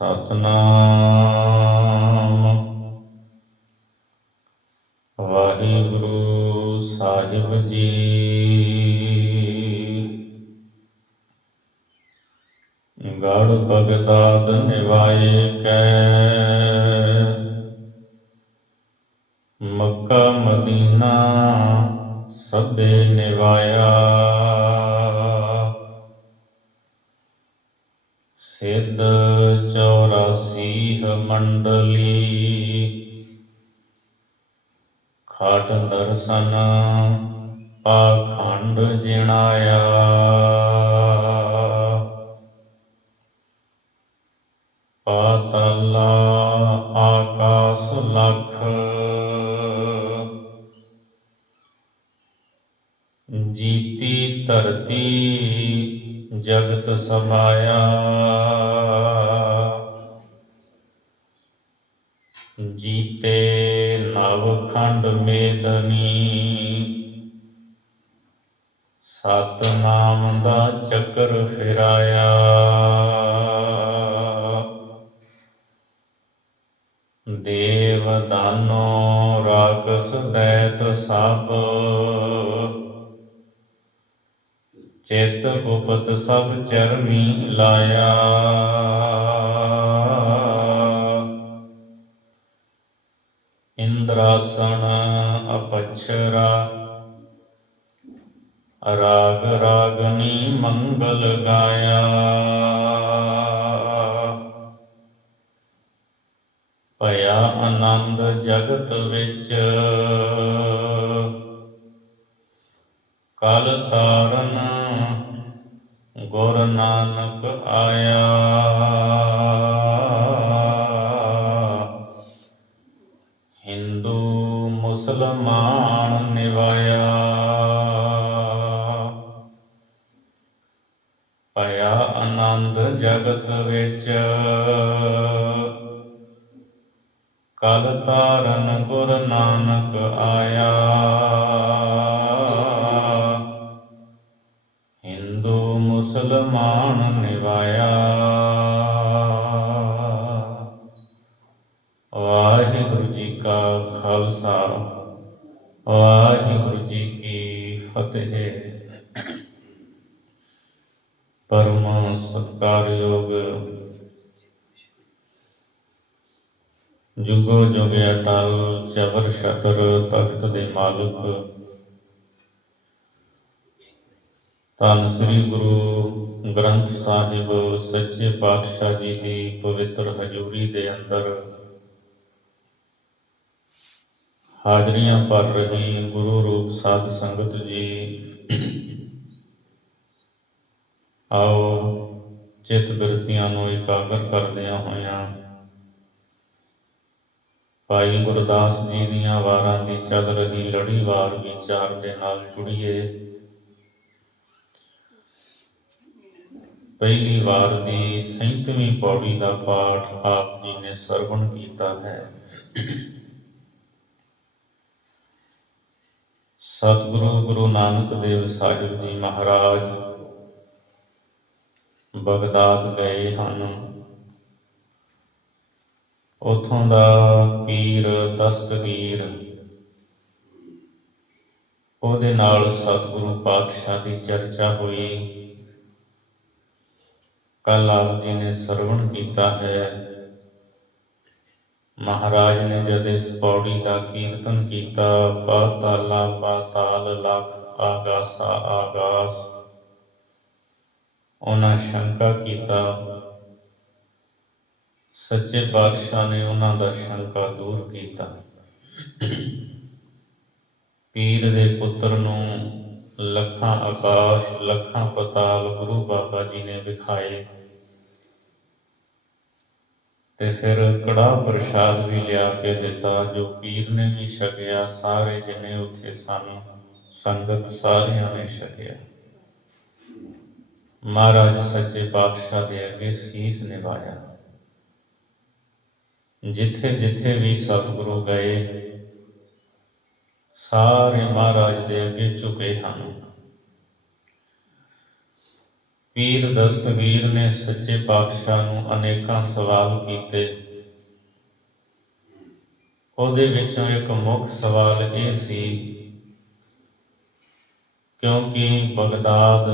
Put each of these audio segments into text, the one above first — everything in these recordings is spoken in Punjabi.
ਸਤਨਾਮ ਵਾਹਿਗੁਰੂ ਸਾਹਿਬ ਜੀ। ਗੜ ਬਗਦਾਦ ਨਿਵਾਏ ਕੈ, ਮੱਕਾ ਮਦੀਨਾ ਸਭੇ ਨਿਵਾਇਆ। ਸਿੱਧ 84 ਮੰਡਲੀ, ਖਟ ਦਰਸ਼ਨ ਪਾਖੰਡ ਜਿਣਾਇਆ। ਪਾਤਾਲਾ ਆਕਾਸ ਲਖ, ਜੀਤੀ ਧਰਤੀ ਜਗਤ ਸਮਾਇਆ। ਜੀਤੇ ਨਵਖੰਡ ਮੇਦਨੀ, ਸਤਿਨਾਮ ਦਾ ਚੱਕਰ ਫਿਰਾਇਆ। ਦੇਵ ਦਾਨੋ ਰਾਕਸ ਦੈਤ ਸਭ, ਚਿਤ ਉਪਤ ਸਭ ਚਰਨੀ ਲਾਇਆ। ਇੰਦਰਾਸਣ ਅਪਛਰਾ, ਰਾਗ ਰਾਗਨੀ ਮੰਗਲ ਗਾਇਆ। ਭਇਆ ਆਨੰਦ ਜਗਤ ਵਿੱਚ, ਕਲ ਤਾਰਨ ਗੁਰ ਨਾਨਕ ਆਇਆ। ਹਿੰਦੂ ਮੁਸਲਮਾਨ ਨਿਵਾਇਆ, ਭਇਆ ਆਨੰਦ ਜਗਤ ਵਿੱਚ, ਕਲ ਤਾਰਨ ਗੁਰ ਨਾਨਕ ਆਇਆ। ਹਿੰਦੂ ਮੁਸਲਮਾਨ ਨਿਵਾਇਆ। ਵਾਹਿਗੁਰੂ ਜੀ ਕਾ ਖਾਲਸਾ, ਵਾਹਿਗੁਰੂ ਜੀ ਕੀ ਫਤਿਹ। ਪਰਮ ਸਤਿਕਾਰਯੋਗ ਜੁਗੋ ਜੁਗ ਅਟਲ ਜਬਰ ਛਤਰ ਤਖਤ ਦੇ ਮਾਲਕ ਧੰਨ ਸ੍ਰੀ ਗੁਰੂ ਗ੍ਰੰਥ ਸਾਹਿਬ ਸੱਚੇ ਪਾਤਸ਼ਾਹ ਜੀ ਦੀ ਪਵਿੱਤਰ ਹਜ਼ੂਰੀ ਦੇ ਅੰਦਰ ਹਾਜ਼ਰੀਆਂ ਭਰ ਰਹੀ ਗੁਰੂ ਰੂਪ ਸਾਧ ਸੰਗਤ ਜੀ, ਆਓ ਚਿੱਤ ਬਿਰਤੀਆਂ ਨੂੰ ਇਕਾਗਰ ਕਰਦਿਆਂ ਹੋਇਆਂ ਭਾਈ ਗੁਰਦਾਸ ਜੀ ਦੀਆਂ ਵਾਰਾਂ ਦੀ ਚੱਲ ਰਹੀ ਲੜੀਵਾਰ ਵਿਚਾਰ ਦੇ ਨਾਲ ਜੁੜੀਏ। ਪਹਿਲੀ ਵਾਰ ਦੀ 37ਵੀਂ ਪੌੜੀ ਦਾ ਪਾਠ ਆਪ ਜੀ ਨੇ ਸਰਵਣ ਕੀਤਾ ਹੈ। ਸਤਿਗੁਰੂ ਗੁਰੂ ਨਾਨਕ ਦੇਵ ਸਾਹਿਬ ਜੀ ਮਹਾਰਾਜ ਬਗਦਾਦ ਗਏ ਹਨ। ਉੱਥੋਂ ਦਾ ਪੀਰ ਦਸਤਗੀਰ, ਉਹਦੇ ਨਾਲ ਸਤਿਗੁਰੂ ਪਾਤਸ਼ਾਹ ਦੀ ਚਰਚਾ ਹੋਈ। ਕੱਲ ਆਪ ਜੀ ਨੇ ਸਰਵਣ ਕੀਤਾ ਹੈ। ਮਹਾਰਾਜ ਨੇ ਜਦ ਇਸ ਪੌੜੀ ਦਾ ਕੀਰਤਨ ਕੀਤਾ, ਪਾਤਾਲਾ ਪਾਤਾਲ ਲਖ, ਆਗਾਸਾ ਆਗਾਸ, ਉਹਨਾਂ ਸ਼ੰਕਾ ਕੀਤਾ। ਸੱਚੇ ਪਾਤਸ਼ਾਹ ਨੇ ਉਹਨਾਂ ਦਾ ਸ਼ੰਕਾ ਦੂਰ ਕੀਤਾ। ਪੀਰ ਦੇ ਪੁੱਤਰ ਨੂੰ ਲੱਖਾਂ ਆਕਾਸ਼ ਲੱਖਾਂ ਪਤਾਲ ਗੁਰੂ ਬਾਬਾ ਜੀ ਨੇ ਵਿਖਾਏ ਤੇ ਫਿਰ ਕੜਾਹ ਪ੍ਰਸ਼ਾਦ ਵੀ ਲਿਆ ਕੇ ਦਿੱਤਾ, ਜੋ ਪੀਰ ਨੇ ਵੀ ਛਕਿਆ। ਸਾਰੇ ਜਿੰਨੇ ਉੱਥੇ ਸਨ, ਸੰਗਤ ਸਾਰਿਆਂ ਨੇ ਛਕਿਆ। ਮਹਾਰਾਜ ਸੱਚੇ ਪਾਤਸ਼ਾਹ ਦੇ ਅੱਗੇ ਸੀਸ ਨਿਵਾਇਆ। ਜਿੱਥੇ ਜਿੱਥੇ ਵੀ ਸਤਿਗੁਰੂ ਗਏ, ਸਾਰੇ ਮਹਾਰਾਜ ਦੇ ਅੱਗੇ ਝੁਕੇ ਹਨ। ਪੀਰ ਦਸਤਗੀਰ ਨੇ ਸੱਚੇ ਪਾਤਸ਼ਾਹ ਨੂੰ ਅਨੇਕਾਂ ਸਵਾਲ ਕੀਤੇ। ਉਹਦੇ ਵਿੱਚੋਂ ਇੱਕ ਮੁੱਖ ਸਵਾਲ ਇਹ ਸੀ, ਕਿਉਂਕਿ ਬਗਦਾਦ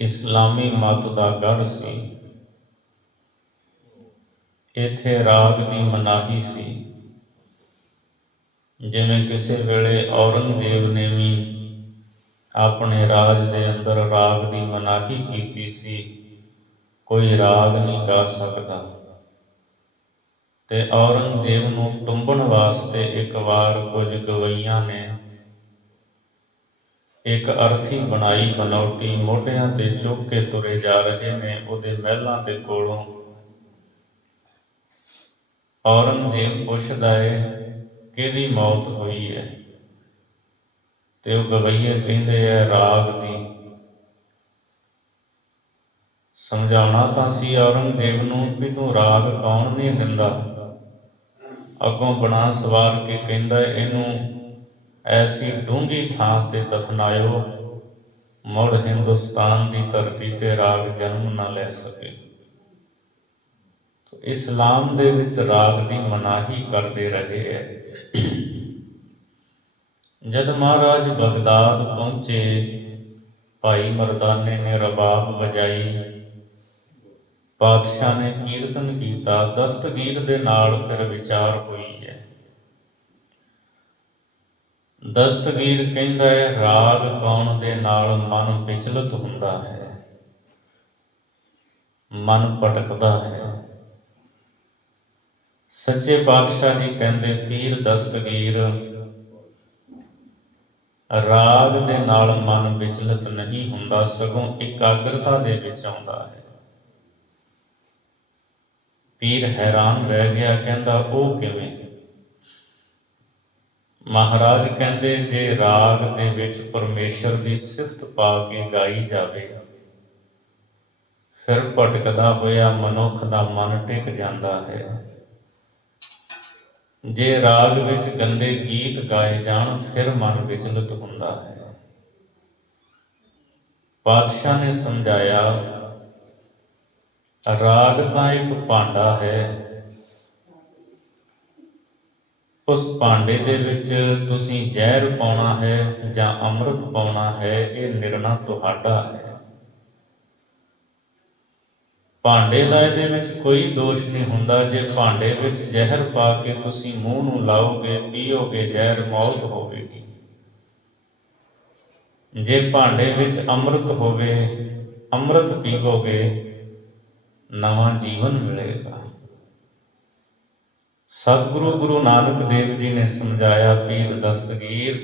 ਇਸਲਾਮੀ ਮਤ ਦਾ ਗੜ੍ਹ ਸੀ, ਇੱਥੇ ਰਾਗ ਦੀ ਮਨਾਹੀ ਸੀ। ਜਿਵੇਂ ਕਿਸੇ ਵੇਲੇ ਔਰੰਗਜ਼ੇਬ ਨੇ ਵੀ ਆਪਣੇ ਰਾਜ ਦੇ ਅੰਦਰ ਰਾਗ ਦੀ ਮਨਾਹੀ ਕੀਤੀ ਸੀ, ਕੋਈ ਰਾਗ ਨਹੀਂ ਗਾ ਸਕਦਾ। ਤੇ ਔਰੰਗਜ਼ੇਬ ਨੂੰ ਟੁੰਬਣ ਵਾਸਤੇ ਇੱਕ ਵਾਰ ਕੁਝ ਗਵਈਆਂ ਨੇ ਇੱਕ ਅਰਥੀ ਬਣਾਈ ਬਨੌਟੀ, ਮੋਢਿਆਂ ਤੇ ਚੁੱਕ ਕੇ ਤੁਰੇ ਜਾ ਰਹੇ ਨੇ ਉਹਦੇ ਮਹਿਲਾਂ ਦੇ ਕੋਲੋਂ। ਔਰੰਗਜ਼ੇਬ ਪੁੱਛਦਾ ਏ ਕਿਹਦੀ ਮੌਤ ਹੋਈ ਹੈ, ਤੇ ਉਹ ਗਵਈਏ ਕਹਿੰਦੇ ਆ ਰਾਗ ਦੀ। ਸਮਝਾਉਣਾ ਤਾਂ ਸੀ ਔਰੰਗਜ਼ੇਬ ਨੂੰ ਵੀ ਤੂੰ ਰਾਗ ਕੌਣ ਨਹੀਂ ਦਿੰਦਾ। ਅੱਗੋਂ ਬਣਾ ਸਵਾਰ ਕੇ ਕਹਿੰਦਾ ਇਹਨੂੰ ਐਸੀ ਡੂੰਘੀ ਥਾਂ ਤੇ ਦਫਨਾਇਓ, ਮੁੜ ਹਿੰਦੁਸਤਾਨ ਦੀ ਧਰਤੀ ਤੇ ਰਾਗ ਜਨਮ ਨਾ ਲੈ ਸਕੇ। ਇਸਲਾਮ ਦੇ ਵਿੱਚ ਰਾਗ ਦੀ ਮਨਾਹੀ ਕਰਦੇ ਰਹੇ ਹੈ। ਜਦ ਮਹਾਰਾਜ ਬਗਦਾਦ ਪਹੁੰਚੇ, ਭਾਈ ਮਰਦਾਨੇ ਨੇ ਰਬਾਬ ਵਜਾਈ, ਪਾਤਸ਼ਾਹ ਨੇ ਕੀਰਤਨ ਕੀਤਾ। ਦਸਤਗੀਰ ਦੇ ਨਾਲ ਫਿਰ ਵਿਚਾਰ ਹੋਈ ਹੈ। ਦਸਤਗੀਰ ਕਹਿੰਦਾ ਹੈ ਰਾਗ ਗਾਉਣ ਦੇ ਨਾਲ ਮਨ ਵਿਚਲਤ ਹੁੰਦਾ ਹੈ, ਮਨ ਭਟਕਦਾ ਹੈ। ਸੱਚੇ ਪਾਤਸ਼ਾਹ ਜੀ ਕਹਿੰਦੇ ਪੀਰ ਦਸਤਗੀਰ ਰਾਗ ਦੇ ਨਾਲ ਮਨ ਵਿਚਲਤ ਨਹੀਂ ਹੁੰਦਾ, ਸਗੋਂ ਇਕਾਗਰਤਾ ਦੇ ਵਿੱਚ ਆਉਂਦਾ ਹੈ। ਪੀਰ ਹੈਰਾਨ ਰਹਿ ਗਿਆ, ਕਹਿੰਦਾ ਉਹ ਕਿਵੇਂ? ਮਹਾਰਾਜ ਕਹਿੰਦੇ ਜੇ ਰਾਗ ਦੇ ਵਿੱਚ ਪਰਮੇਸ਼ਰ ਦੀ ਸਿਫਤ ਪਾ ਕੇ ਗਾਈ ਜਾਵੇ, ਫਿਰ ਭਟਕਦਾ ਹੋਇਆ ਮਨੁੱਖ ਦਾ ਮਨ ਟਿਕ ਜਾਂਦਾ ਹੈ। ਜੇ ਰਾਗ ਵਿੱਚ ਗੰਦੇ ਗੀਤ ਗਾਏ ਜਾਣ, ਫਿਰ ਮਨ ਵਿਚਲਿਤ ਹੁੰਦਾ ਹੈ। ਪਾਤਸ਼ਾਹ ਨੇ ਸਮਝਾਇਆ ਰਾਗ ਤਾਂ ਇੱਕ ਭਾਂਡਾ ਹੈ, ਉਸ ਭਾਂਡੇ ਦੇ ਵਿੱਚ ਤੁਸੀਂ ਜ਼ਹਿਰ ਪਾਉਣਾ ਹੈ ਜਾਂ ਅੰਮ੍ਰਿਤ ਪਾਉਣਾ ਹੈ, ਇਹ ਨਿਰਣਾ ਤੁਹਾਡਾ ਹੈ। ਭਾਂਡੇ ਦਾ ਇਹਦੇ ਵਿੱਚ ਕੋਈ ਦੋਸ਼ ਨਹੀਂ ਹੁੰਦਾ। ਜੇ ਭਾਂਡੇ ਵਿੱਚ ਜ਼ਹਿਰ ਪਾ ਕੇ ਤੁਸੀਂ ਮੂੰਹ ਨੂੰ ਲਾਓਗੇ, ਪੀਓਗੇ ਜ਼ਹਿਰ, ਮੌਤ ਹੋਵੇਗੀ। ਜੇ ਭਾਂਡੇ ਵਿੱਚ ਅੰਮ੍ਰਿਤ ਹੋਵੇ, ਅੰਮ੍ਰਿਤ ਪੀਵੋਗੇ, ਨਵਾਂ ਜੀਵਨ ਮਿਲੇਗਾ। ਸਤਿਗੁਰੂ ਗੁਰੂ ਨਾਨਕ ਦੇਵ ਜੀ ਨੇ ਸਮਝਾਇਆ ਪੀਰ ਦਸਤਗੀਰ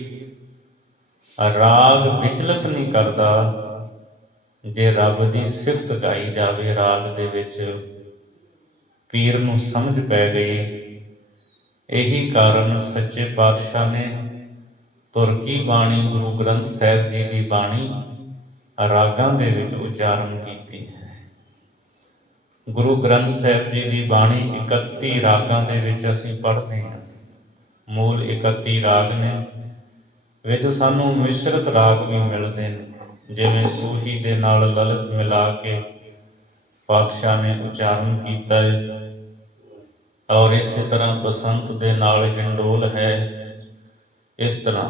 ਰਾਗ ਵਿਚਲਤ ਨਹੀਂ ਕਰਦਾ, ਜੇ ਰੱਬ ਦੀ ਸਿਫਤ ਗਾਈ ਜਾਵੇ ਰਾਗ ਦੇ ਵਿੱਚ। ਪੀਰ ਨੂੰ ਸਮਝ ਪੈ ਗਈ। ਇਹੀ ਕਾਰਨ ਸੱਚੇ ਪਾਤਸ਼ਾਹ ਨੇ ਤੁਰਕੀ ਬਾਣੀ ਗੁਰੂ ਗ੍ਰੰਥ ਸਾਹਿਬ ਜੀ ਦੀ ਬਾਣੀ ਰਾਗਾਂ ਦੇ ਵਿੱਚ ਉਚਾਰਨ ਕੀਤੀ ਹੈ। ਗੁਰੂ ਗ੍ਰੰਥ ਸਾਹਿਬ ਜੀ ਦੀ ਬਾਣੀ 31 ਰਾਗਾਂ ਦੇ ਵਿੱਚ ਅਸੀਂ ਪੜ੍ਹਦੇ ਹਾਂ। ਮੂਲ 31 ਰਾਗ ਨੇ, ਵਿੱਚ ਸਾਨੂੰ ਮਿਸ਼ਰਤ ਰਾਗ ਵੀ ਮਿਲਦੇ ਨੇ, ਜਿਵੇਂ ਸੂਹੀ ਦੇ ਨਾਲ ਲਲਿਤ ਮਿਲਾ ਕੇ ਪਾਤਸ਼ਾਹ ਨੇ ਉਚਾਰਨ ਕੀਤਾ ਹੈ। ਔਰ ਇਸੇ ਤਰ੍ਹਾਂ ਬਸੰਤ ਦੇ ਨਾਲ ਹਿੰਡੋਲ ਹੈ। ਇਸ ਤਰ੍ਹਾਂ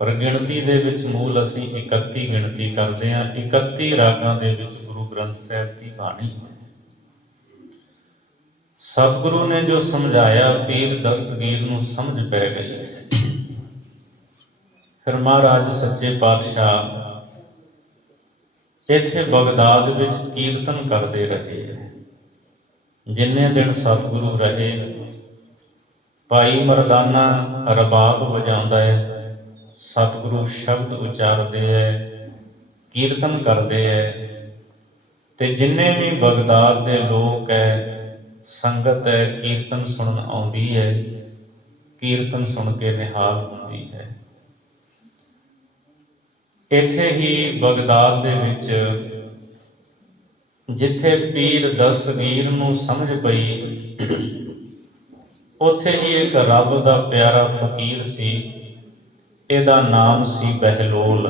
ਪਰ ਗਿਣਤੀ ਦੇ ਵਿੱਚ ਮੂਲ ਅਸੀਂ 31 ਗਿਣਤੀ ਕਰਦੇ ਹਾਂ। 31 ਰਾਗਾਂ ਦੇ ਵਿੱਚ ਗੁਰੂ ਗ੍ਰੰਥ ਸਾਹਿਬ ਦੀ ਬਾਣੀ ਹੈ। ਸਤਿਗੁਰੂ ਨੇ ਜੋ ਸਮਝਾਇਆ ਪੀਰ ਦਸਤਗੀਰ ਨੂੰ ਸਮਝ ਪੈ ਗਈ ਹੈ। ਫਿਰ ਮਹਾਰਾਜ ਸੱਚੇ ਪਾਤਸ਼ਾਹ ਇੱਥੇ ਬਗਦਾਦ ਵਿੱਚ ਕੀਰਤਨ ਕਰਦੇ ਰਹੇ। ਜਿੰਨੇ ਦਿਨ ਸਤਿਗੁਰੂ ਰਹੇ, ਭਾਈ ਮਰਦਾਨਾ ਰਬਾਬ ਵਜਾਉਂਦਾ ਹੈ, ਸਤਿਗੁਰੂ ਸ਼ਬਦ ਉਚਾਰਦੇ ਹੈ, ਕੀਰਤਨ ਕਰਦੇ ਹੈ। ਤੇ ਜਿੰਨੇ ਵੀ ਬਗਦਾਦ ਦੇ ਲੋਕ ਹੈ, ਸੰਗਤ ਹੈ, ਕੀਰਤਨ ਸੁਣਨ ਆਉਂਦੀ ਹੈ, ਕੀਰਤਨ ਸੁਣ ਕੇ ਨਿਹਾਲ ਹੁੰਦੀ ਹੈ। ਇੱਥੇ ਹੀ ਬਗਦਾਦ ਦੇ ਵਿੱਚ ਜਿੱਥੇ ਪੀਰ ਦਸਤਗੀਰ ਨੂੰ ਸਮਝ ਪਈ, ਉੱਥੇ ਹੀ ਇੱਕ ਰੱਬ ਦਾ ਪਿਆਰਾ ਫਕੀਰ ਸੀ। ਇਹਦਾ ਨਾਮ ਸੀ ਬਹਿਲੋਲ।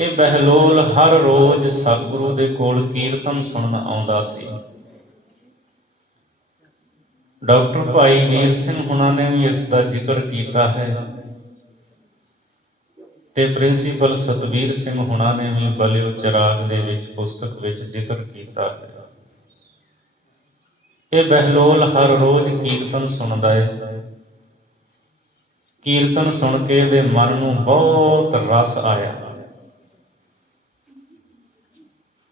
ਇਹ ਬਹਿਲੋਲ ਹਰ ਰੋਜ਼ ਸਤਿਗੁਰੂ ਦੇ ਕੋਲ ਕੀਰਤਨ ਸੁਣਨ ਆਉਂਦਾ ਸੀ। ਡਾਕਟਰ ਭਾਈ ਵੀਰ ਸਿੰਘ ਹੁਣਾਂ ਨੇ ਵੀ ਇਸ ਦਾ ਜ਼ਿਕਰ ਕੀਤਾ ਹੈ ਤੇ ਪ੍ਰਿੰਸੀਪਲ ਸਤਵੀਰ ਸਿੰਘ ਹੁਣਾਂ ਨੇ ਵੀ ਬਲਿਓ ਚਿਰਾਗ ਦੇ ਵਿੱਚ ਪੁਸਤਕ ਵਿੱਚ ਜ਼ਿਕਰ ਕੀਤਾ ਹੈ। ਇਹ ਬਹਿਲੋਲ ਹਰ ਰੋਜ਼ ਕੀਰਤਨ ਸੁਣਦਾ ਹੈ। ਕੀਰਤਨ ਸੁਣ ਕੇ ਇਹਦੇ ਮਨ ਨੂੰ ਬਹੁਤ ਰਸ ਆਇਆ।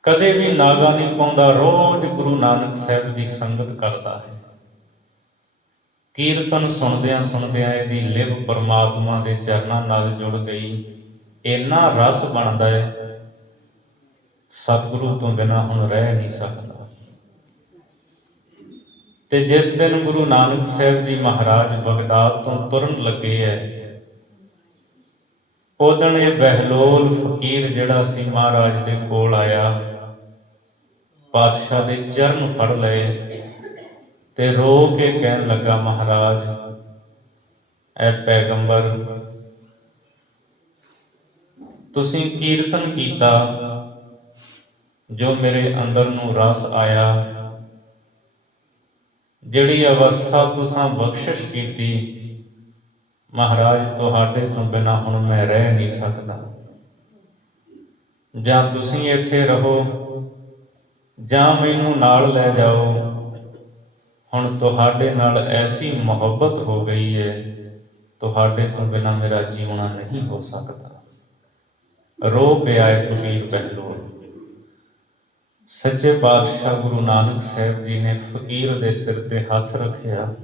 ਕਦੇ ਵੀ ਨਾਗਾ ਨਹੀਂ ਪਾਉਂਦਾ, ਰੋਜ਼ ਗੁਰੂ ਨਾਨਕ ਸਾਹਿਬ ਦੀ ਸੰਗਤ ਕਰਦਾ ਹੈ। ਕੀਰਤਨ ਸੁਣਦਿਆਂ ਸੁਣਦਿਆਂ ਇਹਦੀ ਲਿਵ ਪਰਮਾਤਮਾ ਦੇ ਚਰਨਾਂ ਨਾਲ ਜੁੜ ਗਈ। ਇੰਨਾ ਰਸ ਬਣਦਾ ਹੈ, ਸਤਿਗੁਰੂ ਤੋਂ ਬਿਨਾਂ ਹੁਣ ਰਹਿ ਨਹੀਂ ਸਕਦਾ। ਤੇ ਜਿਸ ਦਿਨ ਗੁਰੂ ਨਾਨਕ ਸਾਹਿਬ ਜੀ ਮਹਾਰਾਜ ਬਗਦਾਦ ਤੋਂ ਤੁਰਨ ਲੱਗੇ ਹੈ, ਉਦਣ ਇਹ ਬਹਿਲੋਲ ਫਕੀਰ ਜਿਹੜਾ ਸੀ ਮਹਾਰਾਜ ਦੇ ਕੋਲ ਆਇਆ, ਪਾਤਸ਼ਾਹ ਦੇ ਚਰਨ ਫੜ ਲਏ ਤੇ ਰੋ ਕੇ ਕਹਿਣ ਲੱਗਾ, ਮਹਾਰਾਜ ਐ ਪੈਗੰਬਰ, ਤੁਸੀਂ ਕੀਰਤਨ ਕੀਤਾ, ਜੋ ਮੇਰੇ ਅੰਦਰ ਨੂੰ ਰਸ ਆਇਆ, ਜਿਹੜੀ ਅਵਸਥਾ ਤੁਸੀਂ ਬਖਸ਼ਿਸ਼ ਕੀਤੀ, ਮਹਾਰਾਜ ਤੁਹਾਡੇ ਤੋਂ ਬਿਨਾਂ ਹੁਣ ਮੈਂ ਰਹਿ ਨਹੀਂ ਸਕਦਾ। ਜਾਂ ਤੁਸੀਂ ਇੱਥੇ ਰਹੋ ਜਾਂ ਮੈਨੂੰ ਨਾਲ ਲੈ ਜਾਓ। ਹੁਣ ਤੁਹਾਡੇ ਨਾਲ ਐਸੀ ਮੁਹੱਬਤ ਹੋ ਗਈ ਹੈ, ਤੁਹਾਡੇ ਤੋਂ ਬਿਨਾਂ ਮੇਰਾ ਜੀਉਣਾ ਨਹੀਂ ਹੋ ਸਕਦਾ। ਰੋ ਪਿਆ ਹੈ ਫਕੀਰ ਬਹਿਲੋਲ। ਸੱਚੇ ਪਾਤਸ਼ਾਹ ਗੁਰੂ ਨਾਨਕ ਸਾਹਿਬ ਜੀ ਨੇ ਫਕੀਰ ਦੇ ਸਿਰ ਤੇ ਹੱਥ ਰੱਖਿਆ,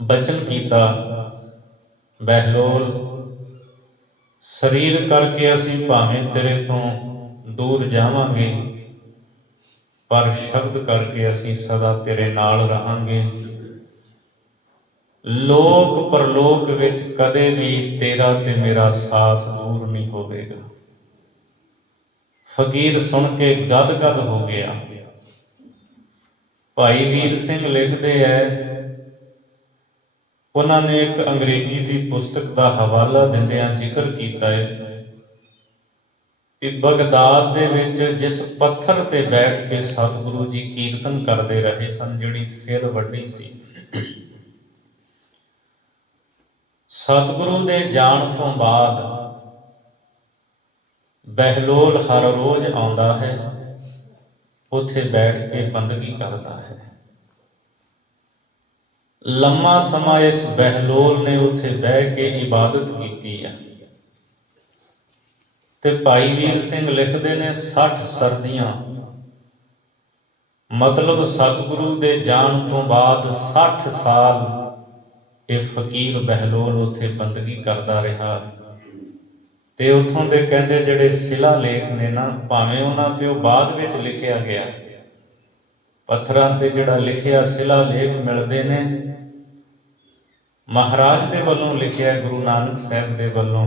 ਬਚਨ ਕੀਤਾ, ਬਹਿਲੋਲ, ਸਰੀਰ ਕਰਕੇ ਅਸੀਂ ਭਾਵੇਂ ਤੇਰੇ ਤੋਂ ਦੂਰ ਜਾਵਾਂਗੇ, ਪਰ ਸ਼ਬਦ ਕਰਕੇ ਅਸੀਂ ਸਦਾ ਤੇਰੇ ਨਾਲ ਰਹਾਂਗੇ। ਲੋਕ ਪਰਲੋਕ ਵਿੱਚ ਕਦੇ ਵੀ ਤੇਰਾ ਤੇ ਮੇਰਾ ਸਾਥ ਦੂਰ ਨਹੀਂ ਹੋਵੇਗਾ। ਫਕੀਰ ਸੁਣ ਕੇ ਗਦ-ਗਦ ਹੋ ਗਿਆ। ਭਾਈ ਵੀਰ ਸਿੰਘ ਲਿਖਦੇ ਹੈ, ਉਹਨਾਂ ਨੇ ਇੱਕ ਅੰਗਰੇਜ਼ੀ ਦੀ ਪੁਸਤਕ ਦਾ ਹਵਾਲਾ ਦਿੰਦਿਆਂ ਜ਼ਿਕਰ ਕੀਤਾ ਹੈ ਕਿ ਬਗਦਾਦ ਦੇ ਵਿੱਚ ਜਿਸ ਪੱਥਰ ਤੇ ਬੈਠ ਕੇ ਸਤਿਗੁਰੂ ਜੀ ਕੀਰਤਨ ਕਰਦੇ ਰਹੇ ਸਨ, ਜਿਹੜੀ ਸਿਰ ਵੱਡੀ ਸੀ, ਸਤਿਗੁਰੂ ਦੇ ਜਾਣ ਤੋਂ ਬਾਅਦ ਬਹਿਲੋਲ ਹਰ ਰੋਜ਼ ਆਉਂਦਾ ਹੈ, ਉੱਥੇ ਬੈਠ ਕੇ ਬੰਦਗੀ ਕਰਦਾ ਹੈ। ਲੰਮਾ ਸਮਾਂ ਇਸ ਬਹਿਲੋਲ ਨੇ ਉੱਥੇ ਬਹਿ ਕੇ ਇਬਾਦਤ ਕੀਤੀ ਹੈ। ਤੇ ਭਾਈ ਵੀਰ ਸਿੰਘ ਲਿਖਦੇ ਨੇ 60 ਸਰਦੀਆਂ, ਮਤਲਬ ਸਤਿਗੁਰੂ ਦੇ ਜਾਣ ਤੋਂ ਬਾਅਦ 60 ਸਾਲ ਇਹ ਫਕੀਰ ਬਹਿਲੋਲ ਉੱਥੇ ਬੰਦਗੀ ਕਰਦਾ ਰਿਹਾ। ਤੇ ਉੱਥੋਂ ਦੇ ਕਹਿੰਦੇ ਜਿਹੜੇ ਸਿਲਾ ਲੇਖ ਨੇ ਨਾ, ਭਾਵੇਂ ਉਹਨਾਂ ਤੇ ਉਹ ਬਾਅਦ ਵਿੱਚ ਲਿਖਿਆ ਗਿਆ, ਪੱਥਰਾਂ ਤੇ ਜਿਹੜਾ ਲਿਖਿਆ ਸਿਲਾ ਲੇਖ ਮਿਲਦੇ ਨੇ, ਮਹਾਰਾਜ ਦੇ ਵੱਲੋਂ ਲਿਖਿਆ, ਗੁਰੂ ਨਾਨਕ ਸਾਹਿਬ ਦੇ ਵੱਲੋਂ,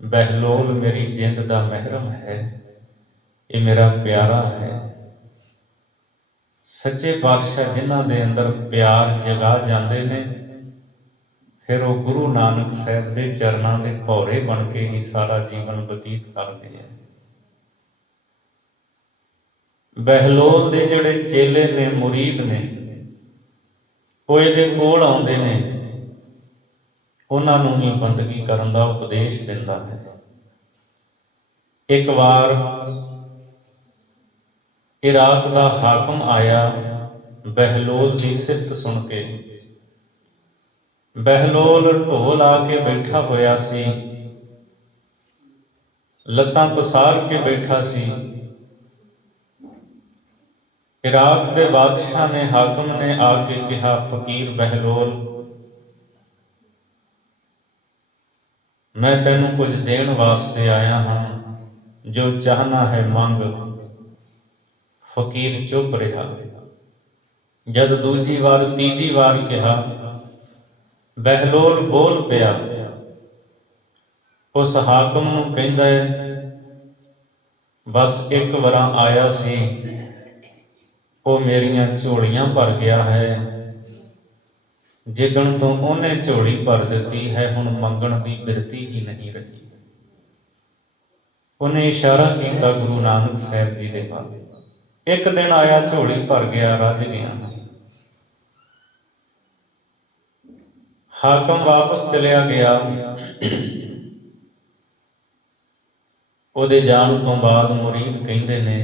ਬਹਿਲੋਲ ਮੇਰੀ ਜਿੰਦ ਦਾ ਮਹਿਰਮ ਹੈ, ਇਹ ਮੇਰਾ ਪਿਆਰਾ ਹੈ। ਸੱਚੇ ਪਾਤਸ਼ਾਹ ਜਿਨ੍ਹਾਂ ਦੇ ਅੰਦਰ ਪਿਆਰ ਜਗਾ ਜਾਂਦੇ ਨੇ, ਫਿਰ ਉਹ ਗੁਰੂ ਨਾਨਕ ਸਾਹਿਬ ਦੇ ਚਰਨਾਂ ਦੇ ਭੌਰੇ ਬਣ ਕੇ ਹੀ ਸਾਰਾ ਜੀਵਨ ਬਤੀਤ ਕਰਦੇ ਹੈ। ਬਹਿਲੋਲ ਦੇ ਜਿਹੜੇ ਚੇਲੇ ਨੇ, ਮੁਰੀਦ ਨੇ, ਉਹ ਇਹਦੇ ਕੋਲ ਆਉਂਦੇ ਨੇ, ਉਹਨਾਂ ਨੂੰ ਵੀ ਬੰਦਗੀ ਕਰਨ ਦਾ ਉਪਦੇਸ਼ ਦਿੰਦਾ ਹੈ। ਇੱਕ ਵਾਰ ਇਰਾਕ ਦਾ ਹਾਕਮ ਆਇਆ ਬਹਿਲੋਲ ਦੀ ਸਿਫਤ ਸੁਣ ਕੇ। ਬਹਿਲੋਲ ਢੋਲ ਆ ਕੇ ਬੈਠਾ ਹੋਇਆ ਸੀ, ਲੱਤਾਂ ਪਸਾਰ ਕੇ ਬੈਠਾ ਸੀ। ਇਰਾਕ ਦੇ ਬਾਦਸ਼ਾਹ ਨੇ, ਹਾਕਮ ਨੇ ਆ ਕੇ ਕਿਹਾ, ਫਕੀਰ ਬਹਿਲੋਲ, ਮੈਂ ਤੈਨੂੰ ਕੁਝ ਦੇਣ ਵਾਸਤੇ ਆਇਆ ਹਾਂ, ਜੋ ਚਾਹਨਾ ਹੈ ਮੰਗ। ਫਕੀਰ ਚੁੱਪ ਰਿਹਾ। ਜਦ ਦੂਜੀ ਵਾਰ ਤੀਜੀ ਵਾਰ ਕਿਹਾ, ਬਹਿਲੋਲ ਬੋਲ ਪਿਆ। ਉਸ ਹਾਕਮ ਨੂੰ ਕਹਿੰਦਾ ਹੈ, ਬਸ ਇੱਕ ਵਾਰਾਂ ਆਇਆ ਸੀ, ਉਹ ਮੇਰੀਆਂ ਝੋਲੀਆਂ ਭਰ ਗਿਆ ਹੈ। ਜਿੱਦਣ ਤੋਂ ਉਹਨੇ ਝੋਲੀ ਭਰ ਦਿੱਤੀ ਹੈ, ਹੁਣ ਮੰਗਣ ਦੀ ਬਿਰਤੀ ਹੀ ਨਹੀਂ ਰਹੀ। ਉਹਨੇ ਇਸ਼ਾਰਾ ਕੀਤਾ ਗੁਰੂ ਨਾਨਕ ਸਾਹਿਬ ਜੀ ਦੇ ਵੱਲ। ਇੱਕ ਦਿਨ ਆਇਆ, ਝੋਲੀ ਭਰ ਗਿਆ, ਰੱਜ ਗਿਆ। ਹਾਕਮ ਵਾਪਸ ਚਲਿਆ ਗਿਆ। ਉਹਦੇ ਜਾਣ ਤੋਂ ਬਾਅਦ ਮੁਰੀਦ ਕਹਿੰਦੇ ਨੇ,